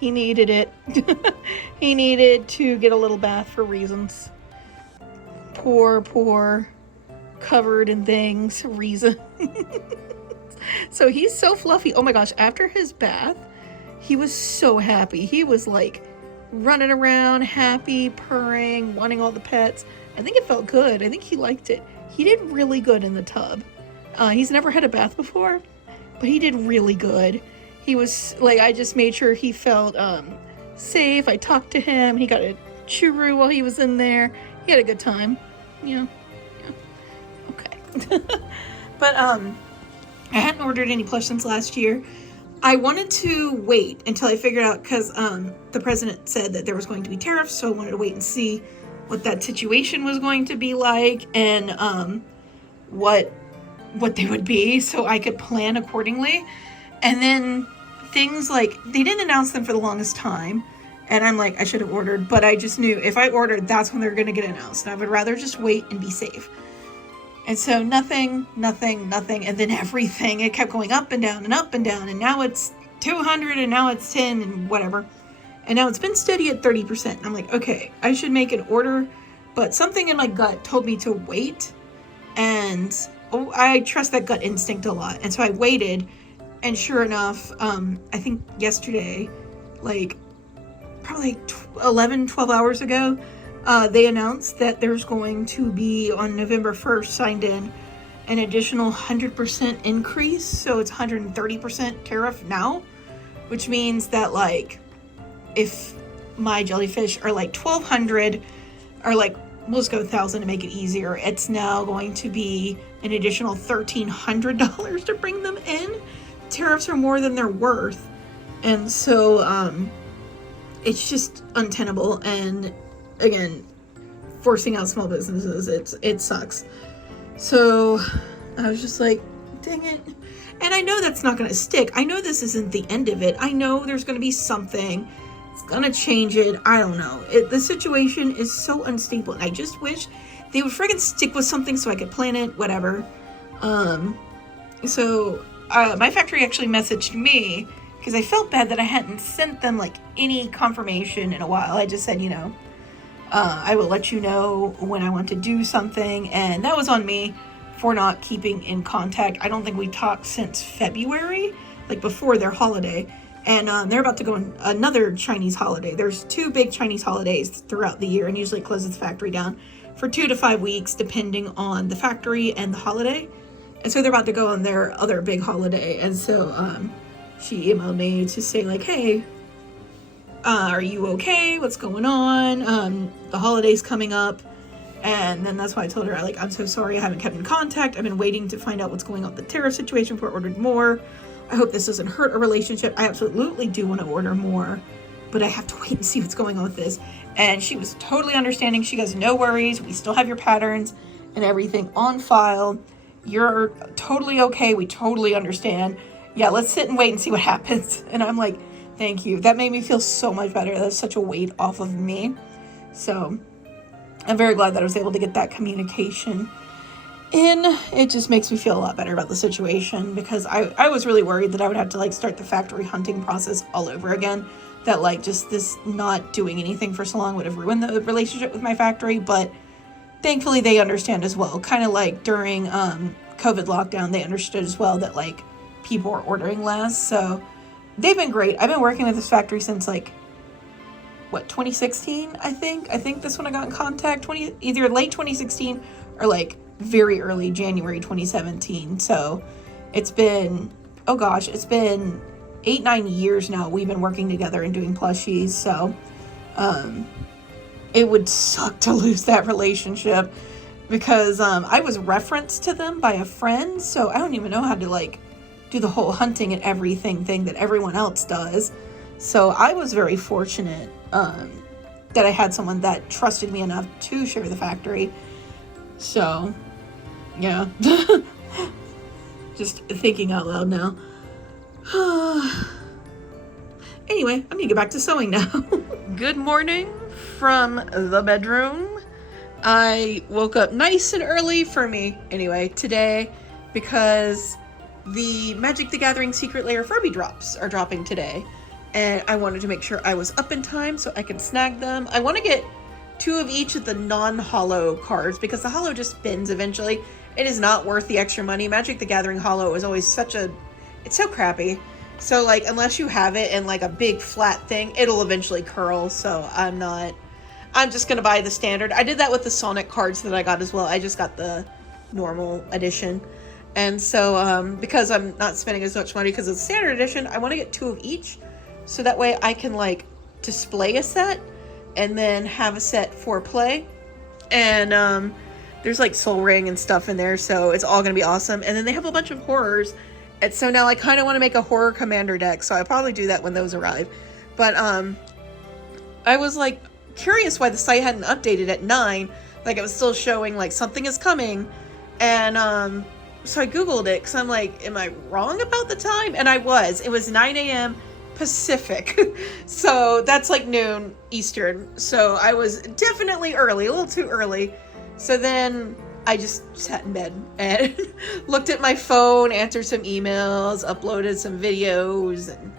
He needed it. He needed to get a little bath for reasons. Poor, covered in things, reason. So he's so fluffy. Oh my gosh, after his bath, he was so happy. He was like running around, happy, purring, wanting all the pets. I think it felt good. I think he liked it. He did really good in the tub. He's never had a bath before, but he did really good. He was like, I just made sure he felt safe. I talked to him. He got a churu while he was in there. He had a good time. Yeah. Okay. But I hadn't ordered any plush since last year. I wanted to wait until I figured out, because the president said that there was going to be tariffs, so I wanted to wait and see what that situation was going to be like, and what they would be, so I could plan accordingly. And then things like, they didn't announce them for the longest time, and I'm like, I should have ordered, but I just knew if I ordered, that's when they're going to get announced, and I would rather just wait and be safe. And so nothing, and then everything, it kept going up and down, and now it's 200, and now it's 10, and whatever. And now it's been steady at 30%. And I'm like, okay, I should make an order, but something in my gut told me to wait, and I trust that gut instinct a lot. And so I waited, and sure enough, I think yesterday, like probably 12 hours ago, they announced that there's going to be, on November 1st, signed in an additional 100% increase. So it's 130% tariff now, which means that, like, if my jellyfish are like 1,200, or like, we'll just go 1,000 to make it easier, it's now going to be an additional $1,300 to bring them in. Tariffs are more than they're worth, and so it's just untenable. And again, forcing out small businesses, it sucks. So I was just like, dang it. And I know that's not going to stick. I know this isn't the end of it. I know there's going to be something. It's going to change it. I don't know. The situation is so unstable, and I just wish they would friggin' stick with something so I could plan it, whatever. So my factory actually messaged me because I felt bad that I hadn't sent them like any confirmation in a while. I just said, you know, I will let you know when I want to do something, and that was on me for not keeping in contact. I don't think we talked since February, like before their holiday, and they're about to go on another Chinese holiday. There's 2 big Chinese holidays throughout the year, and usually it closes the factory down for 2 to 5 weeks, depending on the factory and the holiday. And so they're about to go on their other big holiday, and so she emailed me to say like, hey, are you okay? What's going on? The holiday's coming up. And then that's why I told her, like, I'm so sorry I haven't kept in contact. I've been waiting to find out what's going on with the tariff situation before I ordered more. I hope this doesn't hurt a relationship. I absolutely do want to order more. but I have to wait and see what's going on with this. And she was totally understanding. She goes, no worries. We still have your patterns and everything on file. You're totally okay. We totally understand. Yeah, let's sit and wait and see what happens. And I'm like, thank you. That made me feel so much better. That's such a weight off of me. So I'm very glad that I was able to get that communication in. It just makes me feel a lot better about the situation, because I was really worried that I would have to like start the factory hunting process all over again. That like just this not doing anything for so long would have ruined the relationship with my factory. But thankfully they understand as well. Kind of like during COVID lockdown, they understood as well that like people were ordering less. So they've been great. I've been working with this factory since like, what, 2016, I think that's when I got in contact. Either late 2016 or like very early January 2017. So it's been, oh gosh, it's been 8-9 years now we've been working together and doing plushies. So it would suck to lose that relationship, because I was referenced to them by a friend, so I don't even know how to like do the whole hunting and everything thing that everyone else does. So I was very fortunate that I had someone that trusted me enough to share the factory. So yeah. Just thinking out loud now. Anyway, I'm gonna get back to sewing now. Good morning from the bedroom. I woke up nice and early for me anyway today, because the Magic the Gathering Secret Lair Furby drops are dropping today, and I wanted to make sure I was up in time so I can snag them. I want to get 2 of each of the non-holo cards, because the holo just spins eventually. It is not worth the extra money. Magic the Gathering holo is always it's so crappy. So like, unless you have it in like a big flat thing, it'll eventually curl. So I'm just gonna buy the standard. I did that with the Sonic cards that I got as well. I just got the normal edition. And so because I'm not spending as much money because of the standard edition, I want to get 2 of each, so that way I can like display a set and then have a set for play. And there's like Soul Ring and stuff in there, so it's all gonna be awesome. And then they have a bunch of horrors, and so now I kind of want to make a horror commander deck, so I'll probably do that when those arrive. But I was like curious why the site hadn't updated at 9, like it was still showing like something is coming. And so I googled it, because I'm like, am I wrong about the time? And it was 9 a.m. Pacific. So that's like noon Eastern. So I was definitely early, a little too early. So then I just sat in bed and looked at my phone, answered some emails, uploaded some videos, and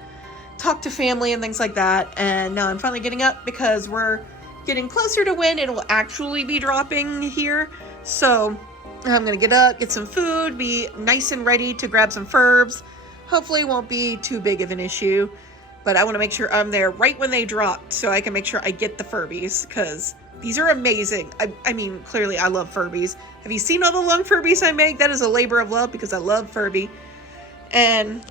talked to family and things like that. And now I'm finally getting up, because we're getting closer to when it will actually be dropping here. So I'm gonna get up, get some food, be nice and ready to grab some furbs. Hopefully it won't be too big of an issue, but I want to make sure I'm there right when they drop, so I can make sure I get the Furbies, because these are amazing. I mean, clearly I love Furbies. Have you seen all the lung Furbies I make? That is a labor of love, because I love Furby. And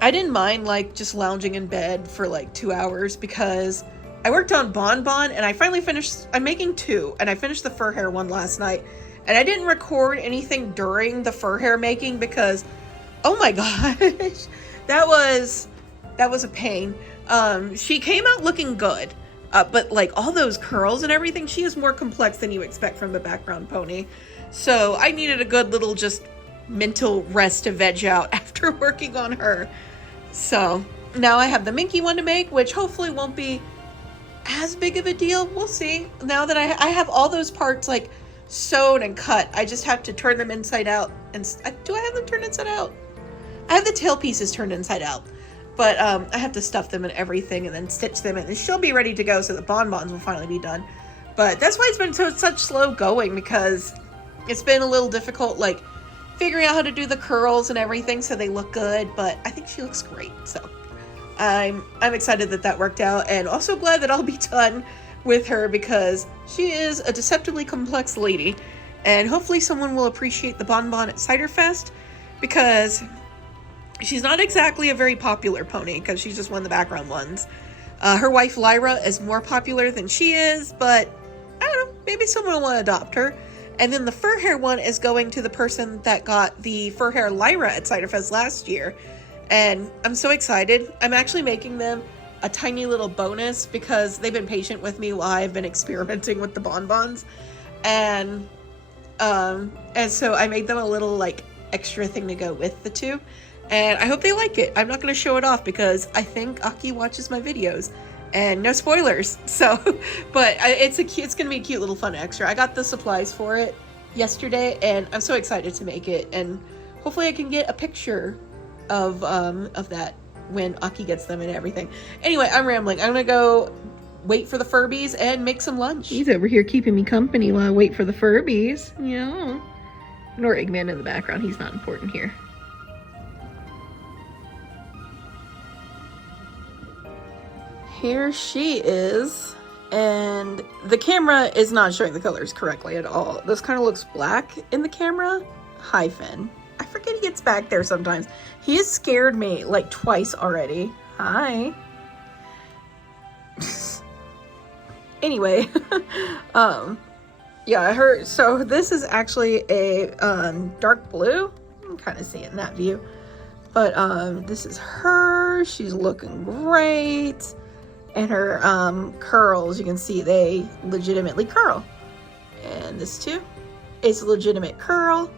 I didn't mind like just lounging in bed for like 2 hours, because I worked on Bon Bon, and I finally finished. I'm making 2, and I finished the fur hair one last night. And I didn't record anything during the fur hair making, because, oh my gosh, that was a pain. She came out looking good, but like all those curls and everything, she is more complex than you expect from the background pony. So I needed a good little just mental rest to veg out after working on her. So now I have the Minky one to make, which hopefully won't be as big of a deal. We'll see. Now that I have all those parts like sewn and cut, I just have to turn them inside out. And do I have them turned inside out? I have the tail pieces turned inside out, but I have to stuff them and everything, and then stitch them, and she'll be ready to go, so the bonbons will finally be done. But that's why it's been such slow going, because it's been a little difficult, like figuring out how to do the curls and everything so they look good. But I think she looks great, so I'm excited that worked out, and also glad that I'll be done with her, because she is a deceptively complex lady, and hopefully someone will appreciate the bonbon at Cider Fest, because she's not exactly a very popular pony, because she's just one of the background ones. Her wife Lyra is more popular than she is, but I don't know, maybe someone will adopt her. And then the fur hair one is going to the person that got the fur hair Lyra at Cider Fest last year. And I'm so excited. I'm actually making them a tiny little bonus because they've been patient with me while I've been experimenting with the bonbons. And so I made them a little like extra thing to go with the two. And I hope they like it. I'm not going to show it off because I think Aki watches my videos. And no spoilers. So, but it's going to be a cute little fun extra. I got the supplies for it yesterday and I'm so excited to make it. And hopefully I can get a picture of that when Aki gets them and everything. Anyway, I'm rambling. I'm going to go wait for the Furbies and make some lunch. He's over here keeping me company while I wait for the Furbies. Yeah. Ignore Eggman in the background. He's not important here. Here she is, and the camera is not showing the colors correctly at all. This kind of looks black in the camera. Hi, Finn. I forget he gets back there sometimes. He has scared me like twice already. Hi. Anyway, yeah, so this is actually a dark blue. You can kind of see it in that view. But this is her. She's looking great. And her curls, you can see they legitimately curl. And this too is a legitimate curl.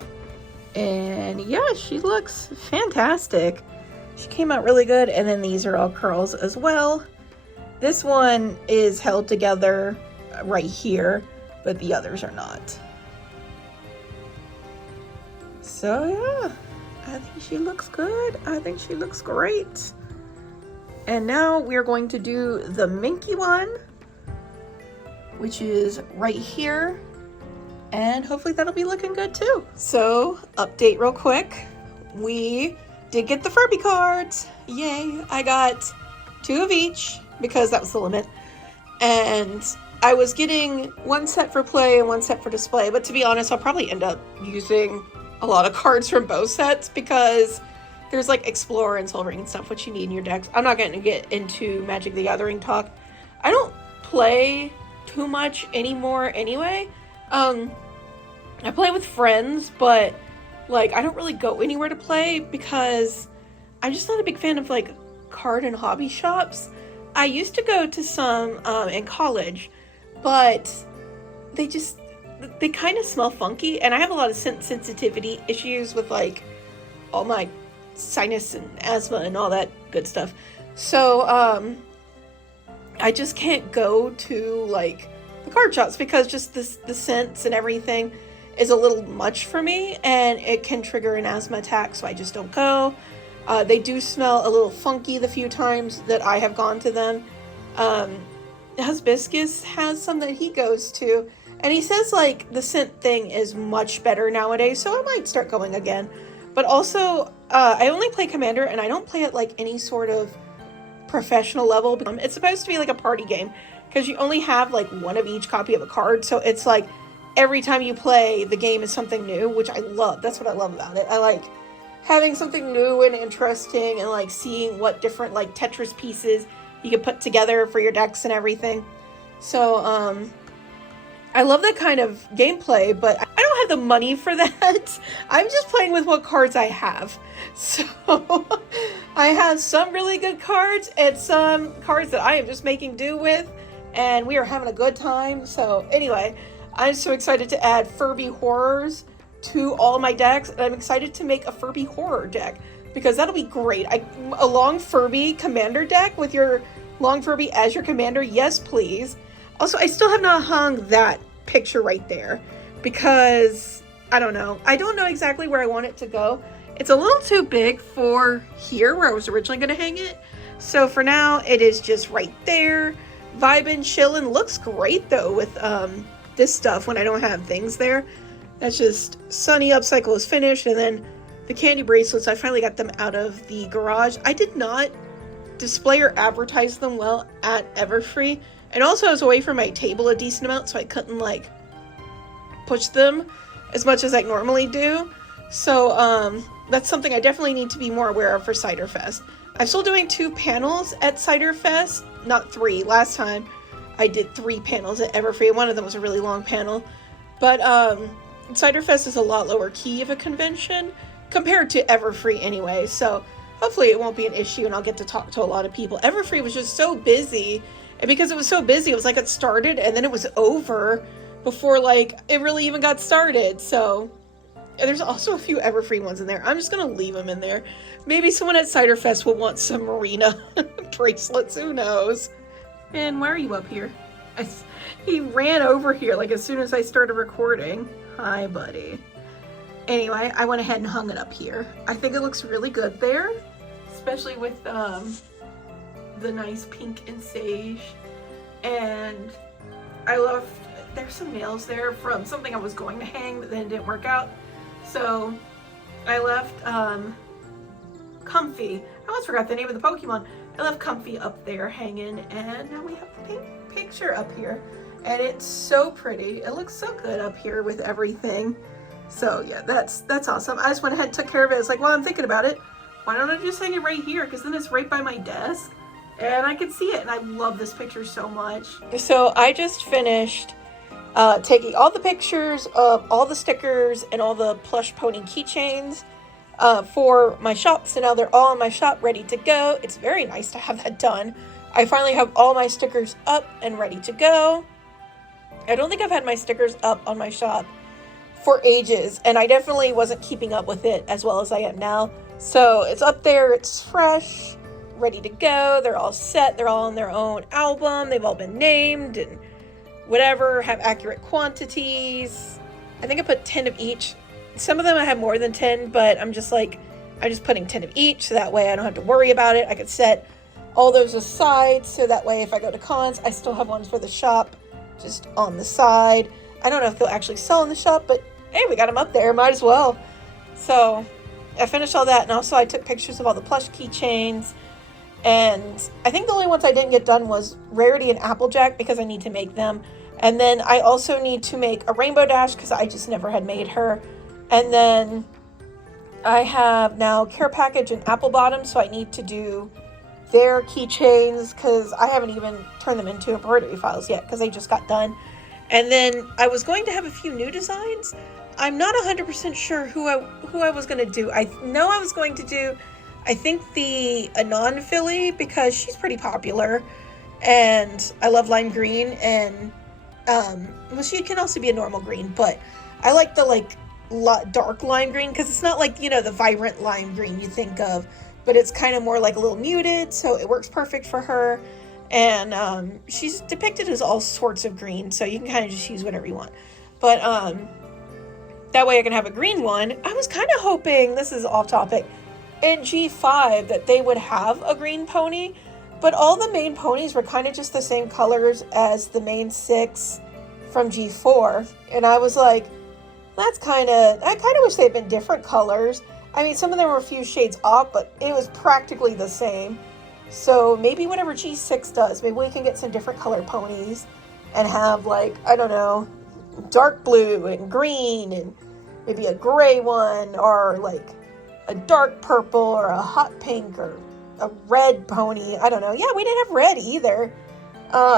And yeah, she looks fantastic. She came out really good. And then these are all curls as well. This one is held together right here, but the others are not. So yeah, I think she looks good. I think she looks great. And now we're going to do the minky one, which is right here. And hopefully that'll be looking good too. So, update real quick. We did get the Furby cards. Yay. I got 2 of each because that was the limit. And I was getting 1 set for play and 1 set for display. But to be honest, I'll probably end up using a lot of cards from both sets because there's like Explorer and Soul Ring and stuff, which you need in your decks. I'm not going to get into Magic the Gathering talk. I don't play too much anymore anyway. I play with friends, but like I don't really go anywhere to play because I'm just not a big fan of like card and hobby shops. I used to go to some in college, but they kind of smell funky, and I have a lot of sensitivity issues with like all my sinus and asthma and all that good stuff. So I just can't go to like the card shops because just the scents and everything is a little much for me and it can trigger an asthma attack, so I just don't go. They do smell a little funky the few times that I have gone to them. Hibiscus has some that he goes to, and he says like the scent thing is much better nowadays, so I might start going again. But also, I only play Commander, and I don't play at like any sort of professional level. It's supposed to be like a party game because you only have like 1 of each copy of a card, so it's like every time you play, the game is something new, which I love. That's what I love about it. I like having something new and interesting and like seeing what different like Tetris pieces you can put together for your decks and everything. So, I love that kind of gameplay, but I don't have the money for that. I'm just playing with what cards I have. So, I have some really good cards and some cards that I am just making do with, and we are having a good time. So, anyway, I'm so excited to add Furby horrors to all my decks, and I'm excited to make a Furby horror deck because that'll be great. A long Furby commander deck with your long Furby as your commander. Yes, please. Also, I still have not hung that picture right there because I don't know. I don't know exactly where I want it to go. It's a little too big for here where I was originally going to hang it. So for now, it is just right there. Vibin', chillin'. Looks great though with this stuff when I don't have things there. That's just Sunny Upcycle is finished, and then the candy bracelets, I finally got them out of the garage. I did not display or advertise them well at Everfree. And also I was away from my table a decent amount, so I couldn't like push them as much as I normally do. So that's something I definitely need to be more aware of for Cider Fest. I'm still doing 2 panels at Cider Fest, not 3. Last time I did 3 panels at Everfree. One of them was a really long panel. But Cider Fest is a lot lower key of a convention compared to Everfree anyway. So hopefully it won't be an issue and I'll get to talk to a lot of people. Everfree was just so busy, and because it was so busy, it was like it started and then it was over before like it really even got started. So there's also a few Everfree ones in there. I'm just gonna leave them in there. Maybe someone at Cider Fest will want some Marina bracelets, who knows. And why are you up here? He ran over here like as soon as I started recording. Hi, buddy. Anyway, I went ahead and hung it up here. I think it looks really good there, especially with the nice pink and sage. And I left, there's some nails there from something I was going to hang but then it didn't work out. So I left Comfy. I almost forgot the name of the Pokemon. I left Comfy up there hanging, and now we have the pink picture up here. And it's so pretty. It looks so good up here with everything. So yeah, that's awesome. I just went ahead and took care of it. It's like, well, I'm thinking about it. Why don't I just hang it right here? Because then it's right by my desk and I can see it. And I love this picture so much. So I just finished taking all the pictures of all the stickers and all the plush pony keychains for my shop. So now they're all in my shop ready to go. It's very nice to have that done. I finally have all my stickers up and ready to go. I don't think I've had my stickers up on my shop for ages, and I definitely wasn't keeping up with it as well as I am now. So it's up there, it's fresh, ready to go. They're all set, they're all on their own album, they've all been named and whatever, have accurate quantities. I think I put 10 of each. Some of them I have more than 10, but I'm just putting 10 of each, so that way I don't have to worry about it. I could set all those aside, so that way if I go to cons, I still have ones for the shop just on the side. I don't know if they'll actually sell in the shop, but hey, we got them up there, might as well. So I finished all that, and also I took pictures of all the plush keychains, and I think the only ones I didn't get done was Rarity and Applejack, because I need to make them. And then I also need to make a Rainbow Dash, because I just never had made her. And then I have now Care Package and Apple Bottom, so I need to do their keychains, because I haven't even turned them into embroidery files yet, because they just got done. And then I was going to have a few new designs. I'm not 100% sure who I was going to do. I know I was going to do, I think, the Anon filly, because she's pretty popular, and I love lime green, and well, she can also be a normal green, but I like the dark lime green, because it's not like, you know, the vibrant lime green you think of, but it's kind of more like a little muted, so it works perfect for her. And she's depicted as all sorts of green, so you can kind of just use whatever you want. But that way I can have a green one. I was kind of hoping, this is off topic, in G5 that they would have a green pony, but all the main ponies were kind of just the same colors as the main 6 from G4. And I was like, I kind of wish they'd been different colors. I mean, some of them were a few shades off, but it was practically the same. So maybe whatever G6 does, maybe we can get some different color ponies and have, like, I don't know, dark blue and green and maybe a gray one, or like a dark purple or a hot pink or a red pony. I don't know. Yeah, we didn't have red either.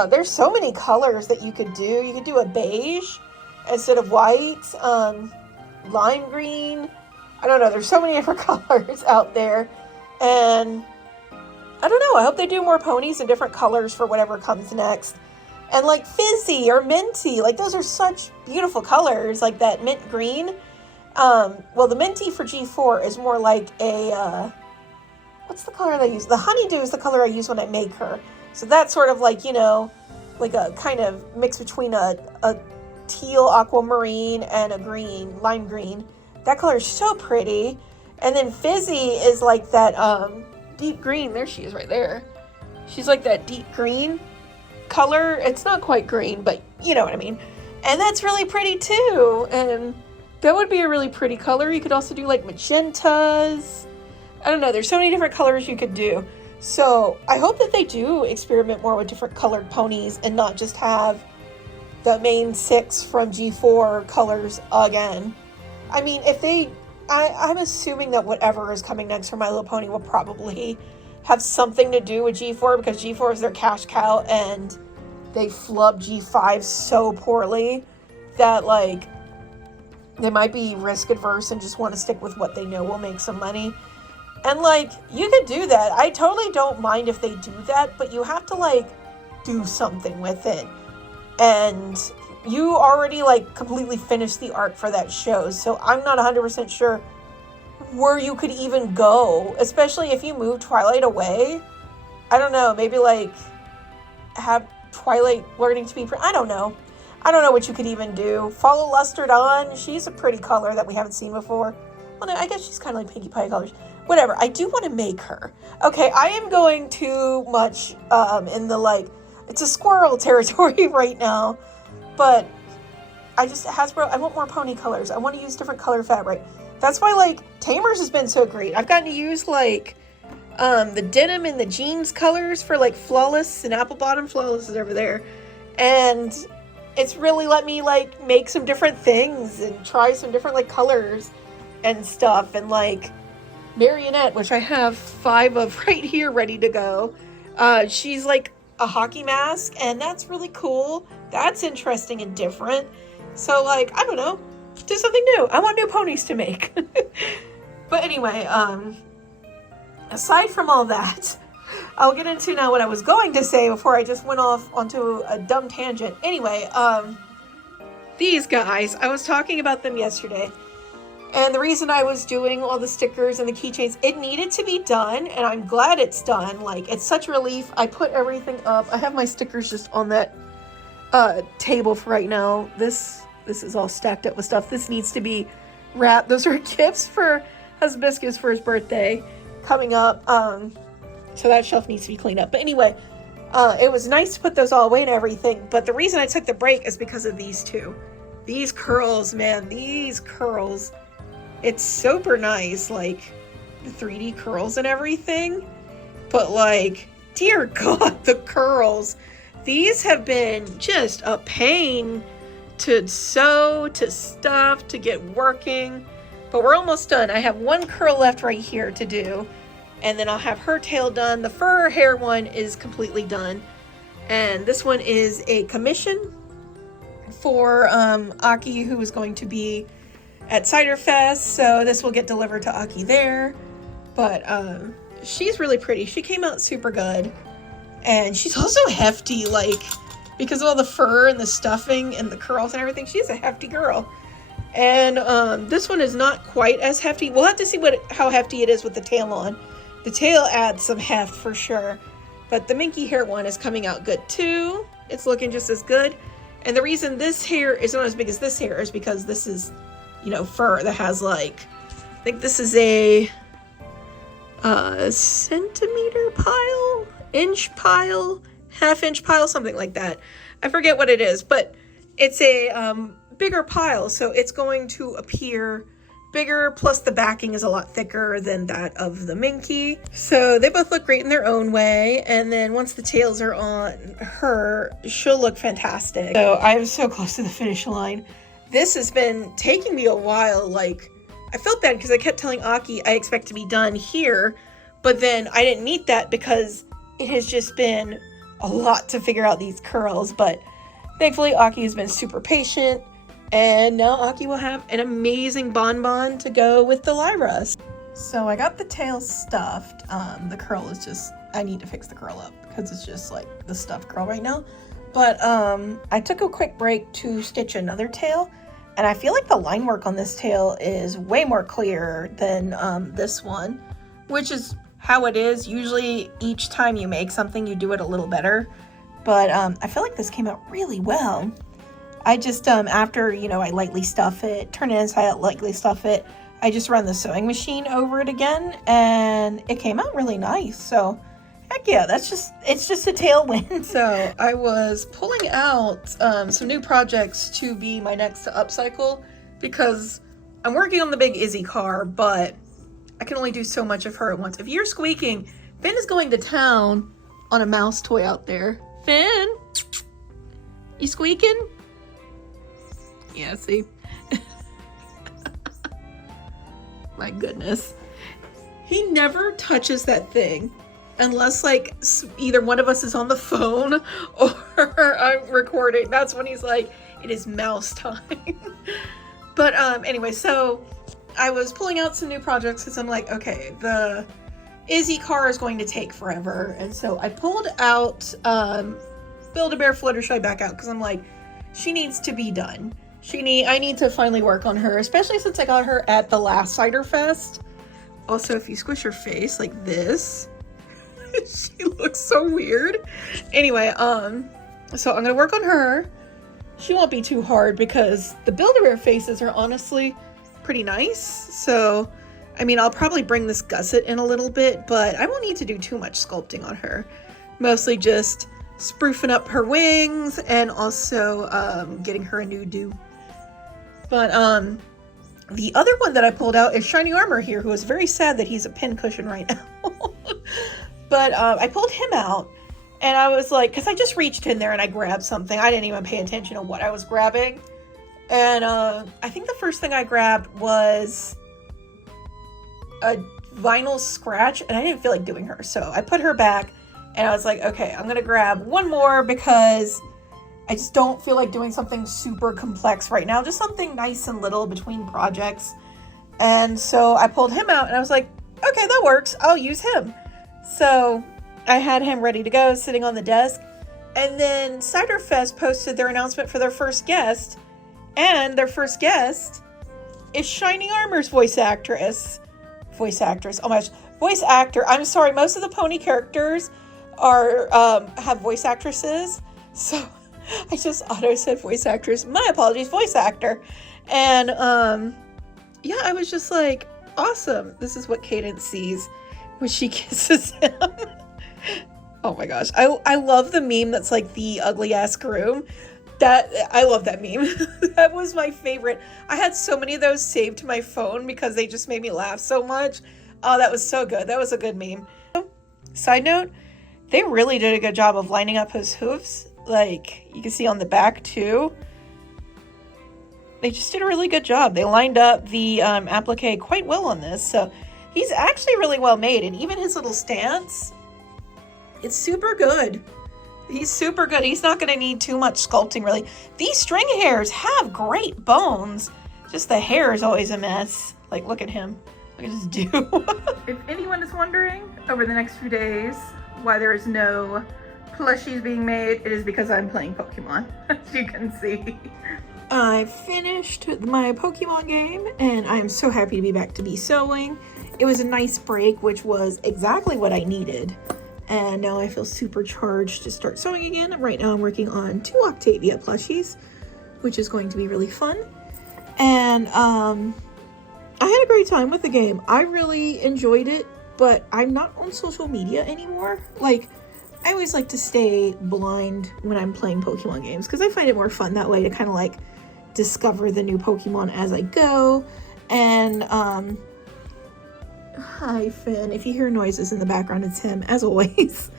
There's so many colors that you could do. You could do a beige instead of white, lime green. I don't know. There's so many different colors out there. And I don't know. I hope they do more ponies in different colors for whatever comes next. And like fizzy or minty, like those are such beautiful colors, like that mint green. Well, the minty for G4 is more like a, what's the color they use? The honeydew is the color I use when I make her. So that's sort of like, you know, like a kind of mix between a teal aquamarine and a green, lime green. That color is so pretty. And then fizzy is like that, deep green. There she is right there. She's like that deep green color. It's not quite green, but you know what I mean. And that's really pretty too. And that would be a really pretty color. You could also do like magentas. I don't know. There's so many different colors you could do. So I hope that they do experiment more with different colored ponies and not just have the main 6 from G4 colors again. I mean, if they, I'm assuming that whatever is coming next for My Little Pony will probably have something to do with G4, because G4 is their cash cow and they flub G5 so poorly that, like, they might be risk adverse and just want to stick with what they know will make some money. And like, you could do that. I totally don't mind if they do that, but you have to like do something with it. And you already like completely finished the art for that show, so I'm not 100% sure where you could even go, especially if you move Twilight away. I don't know, maybe like have Twilight learning to be I don't know what you could even do. Follow Luster on. She's a pretty color that we haven't seen before. Well, no, I guess she's kind of like Pinkie Pie colors. Whatever, I do want to make her. Okay, I am going too much in the like, it's a squirrel territory right now. But I just, Hasbro, I want more pony colors. I want to use different color fabric. That's why like Tamers has been so great. I've gotten to use like the denim and the jeans colors for like Flawless and Apple Bottom. Flawless is over there. And it's really let me like make some different things and try some different like colors and stuff. And like Marionette, which I have 5 of right here ready to go. She's like a hockey mask, and that's really cool. That's interesting and different. So like, I don't know, do something new. I want new ponies to make. But anyway, aside from all that, I'll get into now what I was going to say before I just went off onto a dumb tangent. Anyway, these guys, I was talking about them yesterday. And the reason I was doing all the stickers and the keychains, it needed to be done, and I'm glad it's done. Like, it's such a relief. I put everything up. I have my stickers just on that table for right now. This is all stacked up with stuff. This needs to be wrapped. Those are gifts for Hibiscus for his birthday coming up. So that shelf needs to be cleaned up. But anyway, it was nice to put those all away and everything. But the reason I took the break is because of these two. These curls, man. These curls. It's super nice, like, the 3D curls and everything. But, like, dear God, the curls. These have been just a pain to sew, to stuff, to get working. But we're almost done. I have one curl left right here to do. And then I'll have her tail done. The fur hair one is completely done. And this one is a commission for Aki, who is going to be at Cider Fest, so this will get delivered to Aki there. But she's really pretty. She came out super good. And she's also hefty, like, because of all the fur and the stuffing and the curls and everything. She's a hefty girl. And this one is not quite as hefty. We'll have to see how hefty it is with the tail on. The tail adds some heft for sure. But the minky hair one is coming out good too. It's looking just as good. And the reason this hair is not as big as this hair is because this is, you know, fur that has like, I think this is a centimeter pile, inch pile, half-inch pile, something like that. I forget what it is, but it's a bigger pile, so it's going to appear bigger, plus the backing is a lot thicker than that of the minky. So they both look great in their own way, and then once the tails are on her, she'll look fantastic. So I'm so close to the finish line. This has been taking me a while. Like, I felt bad because I kept telling Aki I expect to be done here, but then I didn't meet that because it has just been a lot to figure out these curls. But thankfully Aki has been super patient, and now Aki will have an amazing bonbon to go with the Lyra. So I got the tail stuffed. The curl is just, I need to fix the curl up because it's just like the stuffed curl right now. But I took a quick break to stitch another tail. And I feel like the line work on this tail is way more clear than this one, which is how it is. Usually each time you make something, you do it a little better. But I feel like this came out really well. I just, after, you know, I lightly stuff it, turn it inside out, lightly stuff it, I just run the sewing machine over it again, and it came out really nice. So heck yeah, it's just a tailwind. So I was pulling out some new projects to be my next upcycle because I'm working on the big Izzy car, but I can only do so much of her at once. If you're squeaking, Finn is going to town on a mouse toy out there. Finn, you squeaking? Yeah, see? My goodness. He never touches that thing unless like either one of us is on the phone or I'm recording. That's when he's like, it is mouse time. But anyway, so I was pulling out some new projects because I'm like, okay, the Izzy car is going to take forever. And so I pulled out Build-A-Bear Fluttershy back out because I'm like, she needs to be done. I need to finally work on her, especially since I got her at the last Cider Fest. Also, if you squish her face like this, she looks so weird. Anyway, so I'm gonna work on her. She won't be too hard because the Build-A-Bear faces are honestly pretty nice. So, I mean, I'll probably bring this gusset in a little bit, but I won't need to do too much sculpting on her. Mostly just sprucing up her wings and also getting her a new do. But the other one that I pulled out is Shiny Armor here, who is very sad that he's a pincushion right now. But I pulled him out, and I was like, because I just reached in there and I grabbed something. I didn't even pay attention to what I was grabbing. And I think the first thing I grabbed was a vinyl scratch, and I didn't feel like doing her. So I put her back, and I was like, okay, I'm going to grab one more because I just don't feel like doing something super complex right now. Just something nice and little between projects. And so I pulled him out, and I was like, okay, that works. I'll use him. So I had him ready to go, sitting on the desk. And then Cider Fest posted their announcement for their first guest. And their first guest is Shiny Armor's voice actress. Oh my gosh. Voice actor. I'm sorry. Most of the pony characters are have voice actresses. So I just auto said voice actress. My apologies, voice actor. And yeah, I was just like, awesome. This is what Cadence sees when she kisses him. Oh my gosh. I love the meme that's like the ugly ass groom. I love that meme. That was my favorite. I had so many of those saved to my phone because they just made me laugh so much. Oh, that was so good. That was a good meme. Side note, they really did a good job of lining up his hooves. Like, you can see on the back too. They just did a really good job. They lined up the applique quite well on this. So he's actually really well made. And even his little stance, it's super good. He's super good. He's not going to need too much sculpting, really. These string hairs have great bones. Just the hair is always a mess. Like, look at him. Look at his do. If anyone is wondering over the next few days why there is no plushies being made, it is because I'm playing Pokemon, as you can see. I finished my Pokemon game, and I am so happy to be back to be sewing. It was a nice break, which was exactly what I needed. And now I feel super charged to start sewing again. Right now I'm working on 2 Octavia plushies, which is going to be really fun. And I had a great time with the game. I really enjoyed it, but I'm not on social media anymore. Like, I always like to stay blind when I'm playing Pokemon games because I find it more fun that way to kind of like discover the new Pokemon as I go. And hi, Finn. If you hear noises in the background, it's him, as always.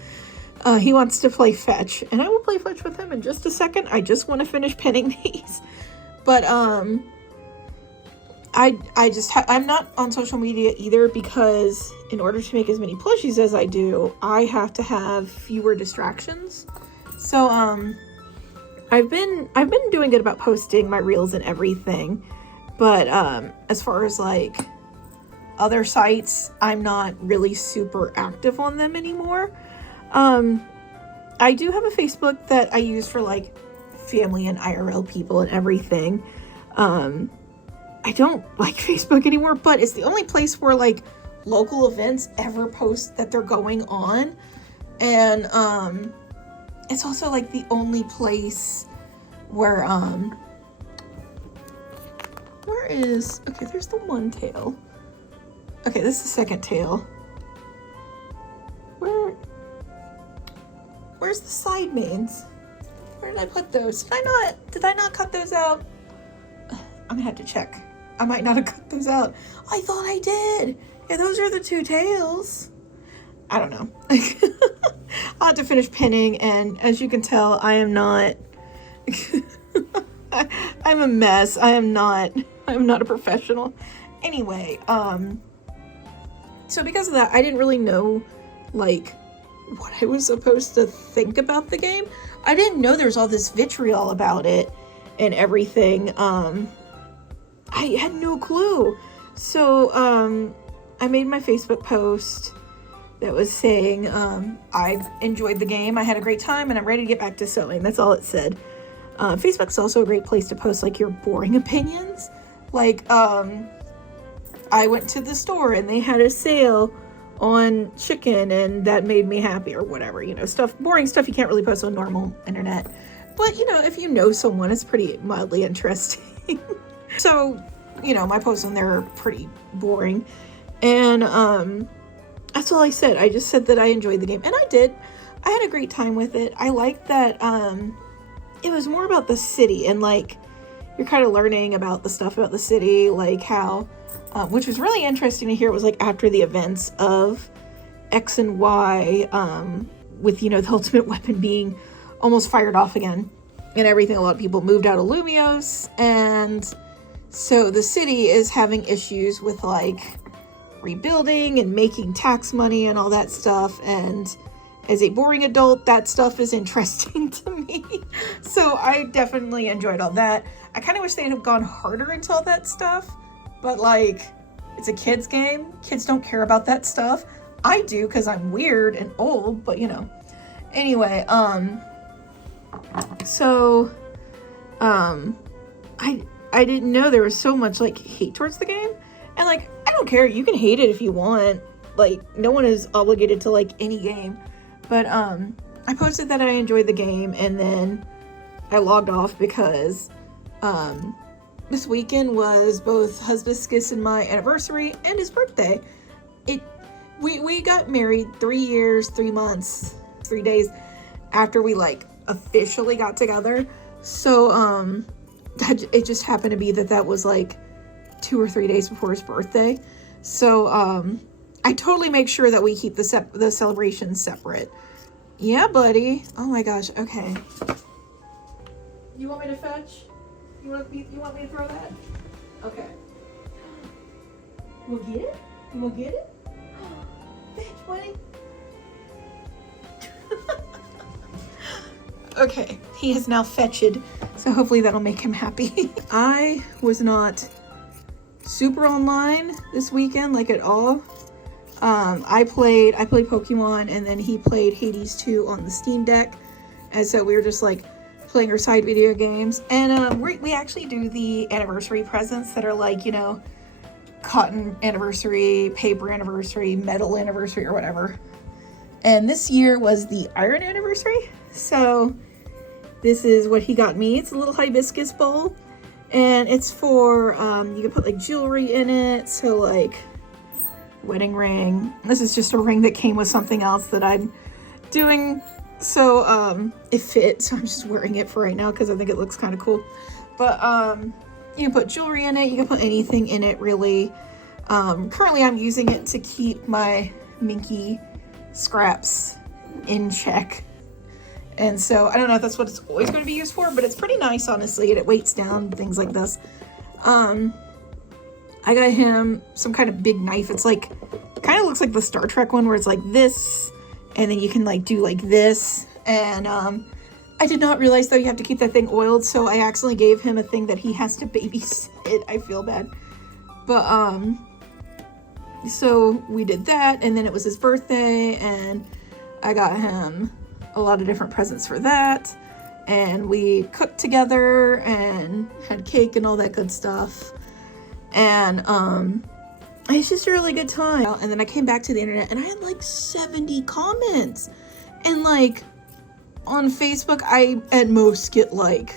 He wants to play fetch, and I will play fetch with him in just a second. I just want to finish pinning these. But, I'm not on social media either because in order to make as many plushies as I do, I have to have fewer distractions. So, I've been doing good about posting my reels and everything. But, as far as, like, other sites, I'm not really super active on them anymore. I do have a Facebook that I use for like family and IRL people and everything. I don't like Facebook anymore, but it's the only place where like local events ever post that they're going on. And it's also like the only place where okay, there's the one tail. Okay, this is the second tail. Where's the side mains? Where did I put those? Did I not cut those out? I'm gonna have to check. I might not have cut those out. I thought I did. Yeah, those are the 2 tails. I don't know. I'll have to finish pinning, and as you can tell, I am not I'm a mess. I'm not a professional. Anyway, so because of that, I didn't really know, like, what I was supposed to think about the game. I didn't know there's all this vitriol about it and everything. I had no clue. So, I made my Facebook post that was saying, I enjoyed the game, I had a great time, and I'm ready to get back to sewing. That's all it said. Facebook's also a great place to post, like, your boring opinions. Like, I went to the store and they had a sale on chicken and that made me happy, or whatever, you know, stuff, boring stuff you can't really post on normal internet. But, you know, if you know someone, it's pretty mildly interesting. So, you know, my posts on there are pretty boring. And, that's all I said. I just said that I enjoyed the game. And I did. I had a great time with it. I liked that, it was more about the city and, like, you're kind of learning about the stuff about the city, like how, which was really interesting to hear. It was like after the events of X and Y, with, you know, the ultimate weapon being almost fired off again and everything. A lot of people moved out of Lumios, and so the city is having issues with, like, rebuilding and making tax money and all that stuff. And as a boring adult, that stuff is interesting to me. So I definitely enjoyed all that. I kind of wish they'd have gone harder into all that stuff, but, like, it's a kid's game. Kids don't care about that stuff. I do, because I'm weird and old, but, you know. Anyway, so, I didn't know there was so much, like, hate towards the game. And, like, I don't care. You can hate it if you want. Like, no one is obligated to like any game. But, I posted that I enjoyed the game, and then I logged off because, this weekend was both Hibiscus and my anniversary and his birthday. We got married 3 years, 3 months, 3 days after we, like, officially got together. So, it just happened to be that was, like, 2 or 3 days before his birthday. So, I totally make sure that we keep the celebrations separate. Yeah, buddy. Oh my gosh. Okay. You want me to fetch? You want me to throw that? Okay. We'll get it? You will get it? Fetch, buddy. Okay, he is now fetched, so hopefully that'll make him happy. I was not super online this weekend, like, at all. I played Pokemon, and then he played Hades 2 on the Steam Deck, and so we were just, like, playing our side video games. And we actually do the anniversary presents that are, like, you know, cotton anniversary, paper anniversary, metal anniversary, or whatever. And this year was the iron anniversary, so this is what he got me. It's a little hibiscus bowl, and it's for, you can put, like, jewelry in it, so, like, wedding ring. This is just a ring that came with something else that I'm doing, so it fit, so I'm just wearing it for right now because I think it looks kind of cool. But you can put jewelry in it, you can put anything in it, really. Currently I'm using it to keep my Minky scraps in check, and so I don't know if that's what it's always going to be used for, but it's pretty nice, honestly, and it weights down things like this. I got him some kind of big knife. It's like, kind of looks like the Star Trek one where it's like this, and then you can, like, do like this. And I did not realize, though, you have to keep that thing oiled, so I accidentally gave him a thing that he has to babysit. I feel bad. But so we did that, and then it was his birthday, and I got him a lot of different presents for that, and we cooked together and had cake and all that good stuff. And it's just a really good time. And then I came back to the internet and I had like 70 comments, and, like, on Facebook I at most get like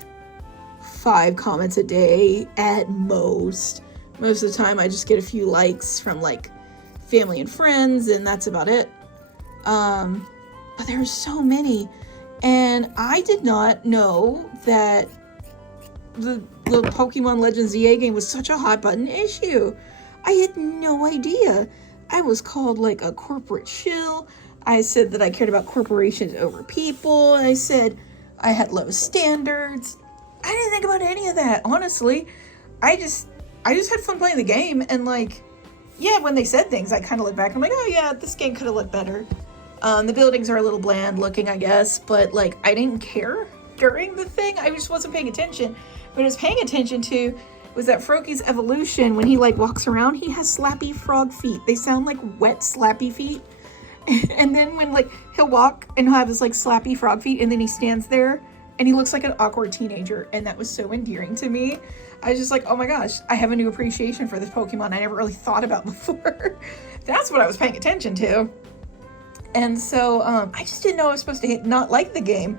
5 comments a day at most. Most of the time I just get a few likes from, like, family and friends, and that's about it. But there were so many, and I did not know that the Pokemon Legends ZA game was such a hot button issue. I had no idea. I was called, like, a corporate shill. I said that I cared about corporations over people. I said I had low standards. I didn't think about any of that, honestly. I just had fun playing the game, and, like, yeah, when they said things, I kind of look back and I'm like, oh yeah, this game could have looked better. The buildings are a little bland looking, I guess, but, like, I didn't care during the thing. I just wasn't paying attention. What I was paying attention to was that Froakie's evolution, when he like walks around, he has slappy frog feet. They sound like wet slappy feet. And then when like he'll walk and he'll have his like slappy frog feet, and then he stands there and he looks like an awkward teenager, and that was so endearing to me. I was just like, oh my gosh, I have a new appreciation for this Pokemon I never really thought about before. That's what I was paying attention to. And so I just didn't know I was supposed to not like the game.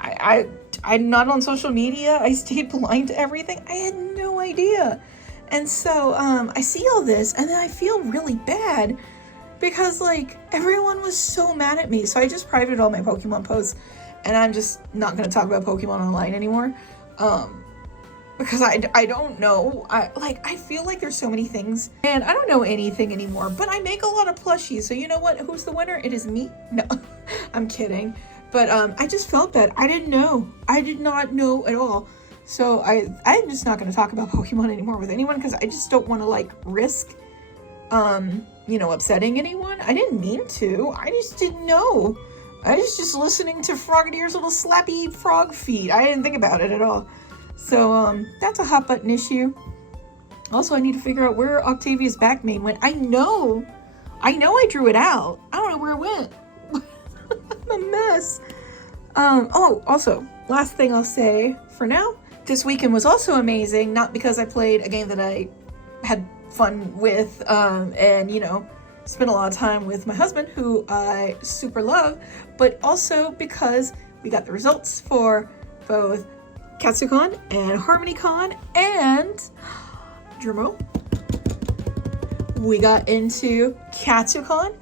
I'm not on social media. I stayed blind to everything. I had no idea. And so I see all this, and then I feel really bad because like everyone was so mad at me. So I just privated all my Pokemon posts, and I'm just not going to talk about Pokemon online anymore. Because I don't know. I feel like there's so many things, and I don't know anything anymore, but I make a lot of plushies. So you know what? Who's the winner? It is me. No, I'm kidding. But I just felt bad. I didn't know. I did not know at all. So I'm just not going to talk about Pokemon anymore with anyone, because I just don't want to like risk, upsetting anyone. I didn't mean to. I just didn't know. I was just listening to Froggedier's little slappy frog feet. I didn't think about it at all. So that's a hot button issue. Also, I need to figure out where Octavia's back main went. I know I drew it out. I don't know where it went. I'm a mess. Also, last thing I'll say for now, this weekend was also amazing, not because I played a game that I had fun with, and spent a lot of time with my husband, who I super love, but also because we got the results for both KatsuCon and HarmonyCon, and drumroll, we got into KatsuCon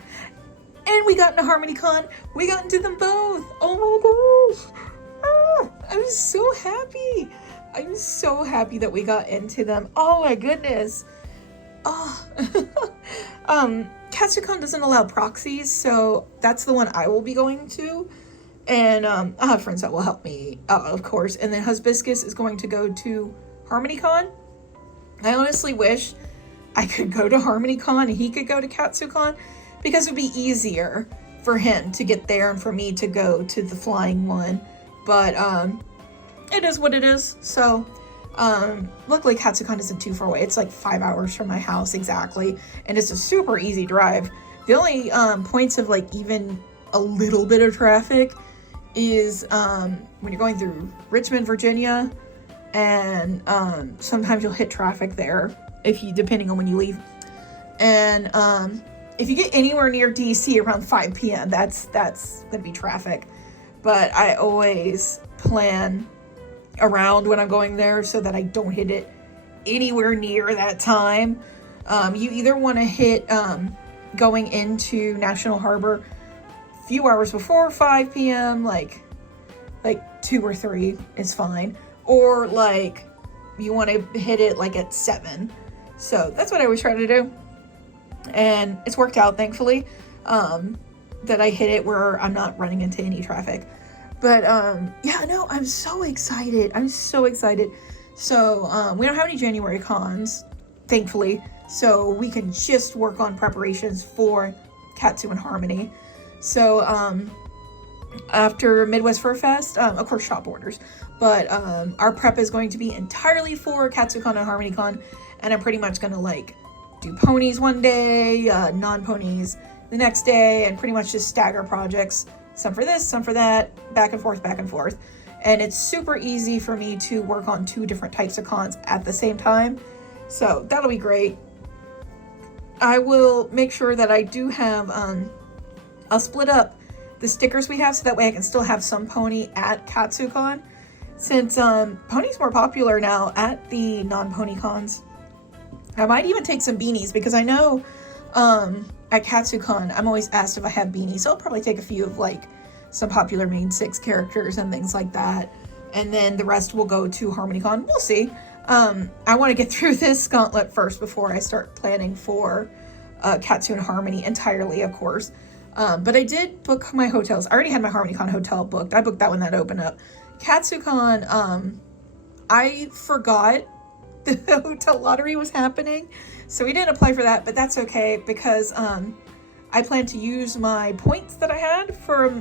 and we got into HarmonyCon. We got into them both. Oh my gosh. I'm so happy. I'm so happy that we got into them. Oh my goodness. KatsuCon doesn't allow proxies, so that's the one I will be going to. And I'll have friends that will help me, of course. And then Hibiscus is going to go to HarmonyCon. I honestly wish I could go to HarmonyCon and he could go to KatsuCon, because it would be easier for him to get there and for me to go to the flying one. But it is what it is. So luckily KatsuCon isn't too far away. It's like 5 hours from my house exactly, and it's a super easy drive. The only points of like even a little bit of traffic is when you're going through Richmond, Virginia, and sometimes you'll hit traffic there depending on when you leave. And if you get anywhere near DC around 5 p.m., that's gonna be traffic. But I always plan around when I'm going there so that I don't hit it anywhere near that time. You either want to hit going into National Harbor a few hours before 5 p.m., like 2 or 3 is fine, or like you want to hit it like at 7. So that's what I always try to do, and it's worked out, thankfully, that I hit it where I'm not running into any traffic. But yeah, no, I'm so excited. So we don't have any January cons, thankfully, so we can just work on preparations for Katsu and Harmony. So after Midwest Fur Fest, of course shop orders, but our prep is going to be entirely for KatsuCon and HarmonyCon, and I'm pretty much gonna like do ponies one day, non-ponies the next day, and pretty much just stagger projects, some for this, some for that, back and forth. And it's super easy for me to work on 2 different types of cons at the same time, so that'll be great. I will make sure that I do have I'll split up the stickers we have so that way I can still have some pony at KatsuCon, since pony's more popular now at the non-pony cons. I might even take some beanies, because I know at KatsuCon I'm always asked if I have beanies, so I'll probably take a few of like some popular main 6 characters and things like that, and then the rest will go to HarmonyCon. We'll see. I want to get through this gauntlet first before I start planning for Katsu and Harmony entirely, of course. But I did book my hotels. I already had my HarmonyCon hotel booked. I booked that when that opened up. KatsuCon, I forgot the hotel lottery was happening, so we didn't apply for that, but that's okay, because I plan to use my points that I had from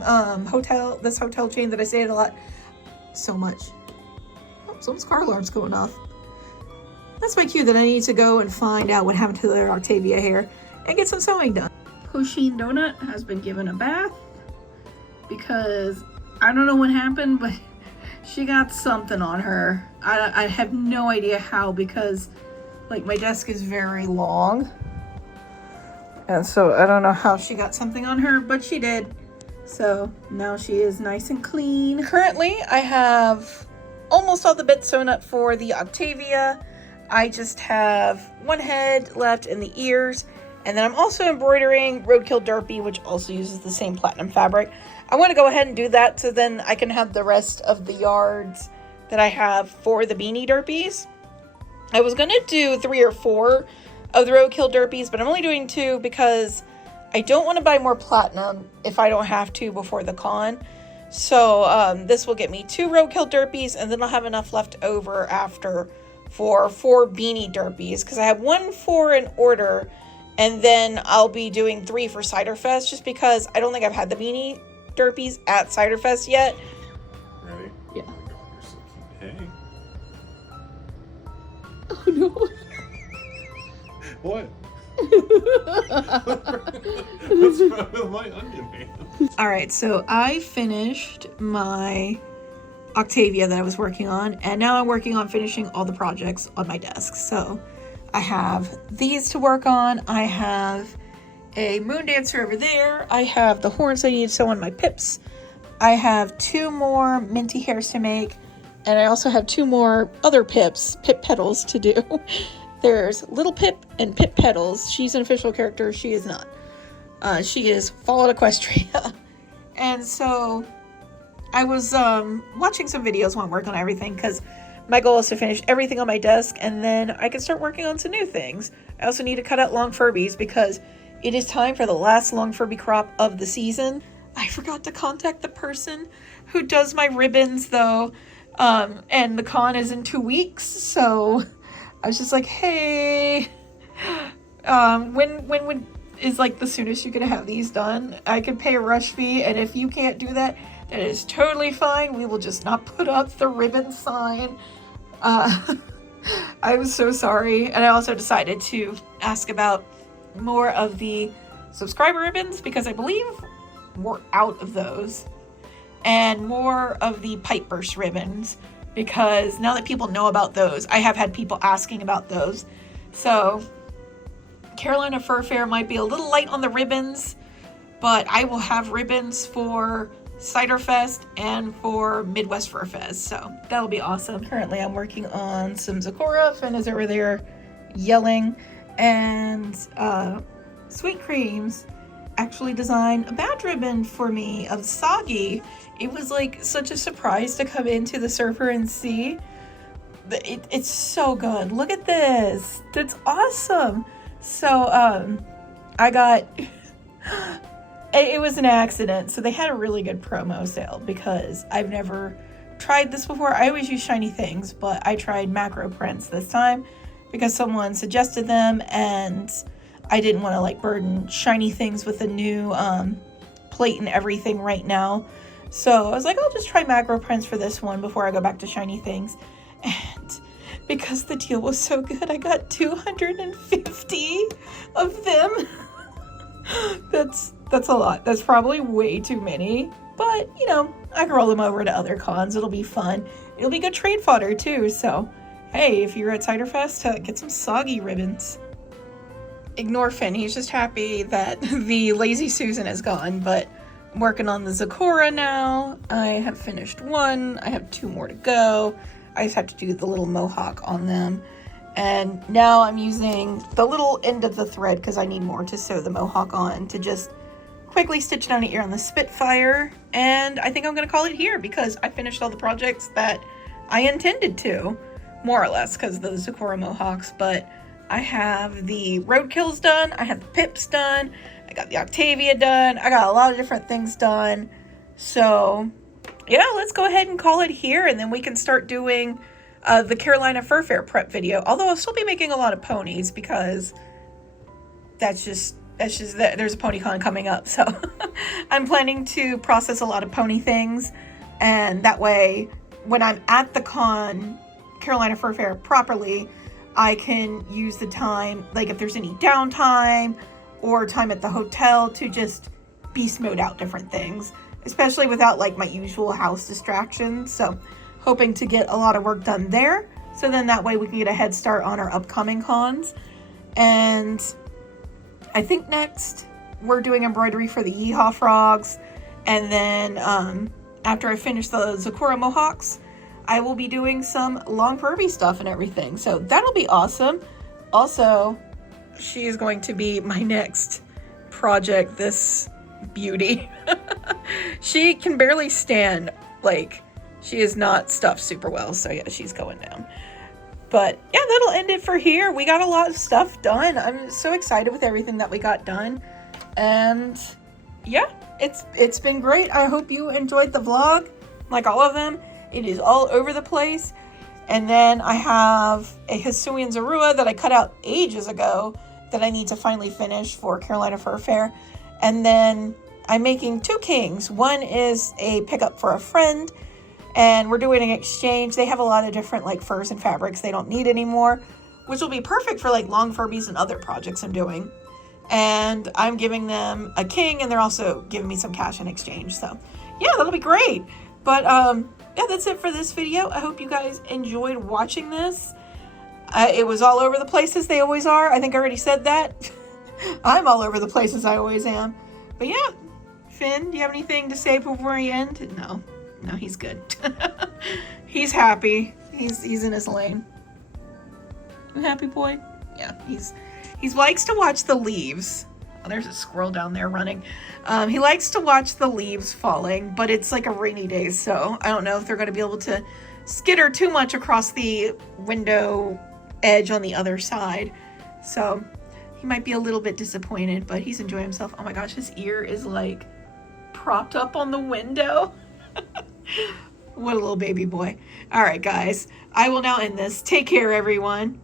this hotel chain that I stayed at a lot so much. Oh, someone's car alarm's going off. that's my cue that I need to go and find out what happened to their Octavia hair and get some sewing done. Pusheen Donut has been given a bath because I don't know what happened, but she got something on her. I have no idea how, because like my desk is very long. And so I don't know how she got something on her, but she did. So now she is nice and clean. Currently, I have almost all the bits sewn up for the Octavia. I just have one head left in the ears. And then I'm also embroidering Roadkill Derpy, which also uses the same platinum fabric. I want to go ahead and do that so then I can have the rest of the yards that I have for the beanie derpies. I was going to do 3 or 4 of the Roadkill Derpies, but I'm only doing 2 because I don't want to buy more platinum if I don't have to before the con. So this will get me 2 Roadkill Derpies, and then I'll have enough left over after for 4 beanie derpies, because I have 4 in order, and then I'll be doing 3 for Cider Fest, just because I don't think I've had the beanie derpies at Cider Fest yet. Ready? Yeah. Oh my God, you're so cute. Hey. Oh no. What? What's wrong with my onion hand? Alright, so I finished my Octavia that I was working on, and now I'm working on finishing all the projects on my desk. So I have these to work on. I have a moon dancer over there. I have the horns I need to sew on my pips. I have 2 more minty hairs to make, and I also have 2 more other pip petals to do. There's Little Pip and Pip Petals. She's an official character. She is not. She is Fallen Equestria. And so I was watching some videos while I'm working on everything, because my goal is to finish everything on my desk and then I can start working on some new things. I also need to cut out long Furbies because it is time for the last long Furby crop of the season. I forgot to contact the person who does my ribbons though, and the con is in 2 weeks, so I was just like, hey, when is like the soonest you're gonna have these done? I can pay a rush fee, and if you can't do that, that is totally fine. We will just not put up the ribbon sign. I'm so sorry. And I also decided to ask about more of the subscriber ribbons, because I believe we're out of those, and more of the pipe burst ribbons, because now that people know about those, I have had people asking about those. So Carolina Fur Fair might be a little light on the ribbons, but I will have ribbons for Cider Fest and for Midwest Fur Fest, so that'll be awesome. Currently I'm working on some Zakora. Finn is over there yelling, and Sweet Creams actually designed a badge ribbon for me of Soggy. It was like such a surprise to come into the Surfer and see. It's so good. Look at this. That's awesome. So I got it was an accident. So they had a really good promo sale, because I've never tried this before. I always use shiny things, but I tried macro prints this time because someone suggested them, and I didn't want to like burden shiny things with a new plate and everything right now. So I was like, I'll just try macro prints for this one before I go back to shiny things. And because the deal was so good, I got 250 of them. That's a lot. That's probably way too many, but you know, I can roll them over to other cons. It'll be fun. It'll be good trade fodder too. So hey, if you're at Cider Fest, get some Soggy ribbons. Ignore Finn. He's just happy that the Lazy Susan is gone, but I'm working on the Zakora now. I have finished 1. I have 2 more to go. I just have to do the little mohawk on them. And now I'm using the little end of the thread, because I need more to sew the mohawk on, to just quickly stitch down the ear on the Spitfire. And I think I'm going to call it here, because I finished all the projects that I intended to, more or less, because of the Zakora mohawks. But I have the Roadkills done, I have the Pips done, I got the Octavia done, I got a lot of different things done. So yeah, let's go ahead and call it here, and then we can start doing the Carolina Fur Fair prep video. Although I'll still be making a lot of ponies, because that's just there's a pony con coming up, so I'm planning to process a lot of pony things, and that way when I'm at the con, Carolina Fur Fair, properly, I can use the time, like if there's any downtime or time at the hotel, to just beast mode out different things, especially without like my usual house distractions. So hoping to get a lot of work done there. So then that way we can get a head start on our upcoming cons. And I think next we're doing embroidery for the Yeehaw frogs. And then after I finish the Zakura mohawks, I will be doing some long Furby stuff and everything. So that'll be awesome. Also, she is going to be my next project, this beauty. She can barely stand, like, she is not stuffed super well. So yeah, she's going down. But yeah, that'll end it for here. We got a lot of stuff done. I'm so excited with everything that we got done. And yeah, it's been great. I hope you enjoyed the vlog, like all of them. It is all over the place. And then I have a Hisuian Zorua that I cut out ages ago that I need to finally finish for Carolina Fur Fair. And then I'm making 2 kings. One is a pickup for a friend, and we're doing an exchange. They have a lot of different like furs and fabrics they don't need anymore, which will be perfect for like long Furbies and other projects I'm doing. And I'm giving them a king, and they're also giving me some cash in exchange. So yeah, that'll be great. But yeah, that's it for this video. I hope you guys enjoyed watching this. It was all over the place as they always are. I think I already said that. I'm all over the place as I always am. But yeah, Finn, do you have anything to say before we end? No, he's good. He's happy. He's in his lane. You happy, boy? Yeah, he likes to watch the leaves. Oh, there's a squirrel down there running. He likes to watch the leaves falling, but it's like a rainy day, so I don't know if they're going to be able to skitter too much across the window edge on the other side. So he might be a little bit disappointed, but he's enjoying himself. Oh my gosh, his ear is like propped up on the window. What a little baby boy. All right, guys, I will now end this. Take care, everyone.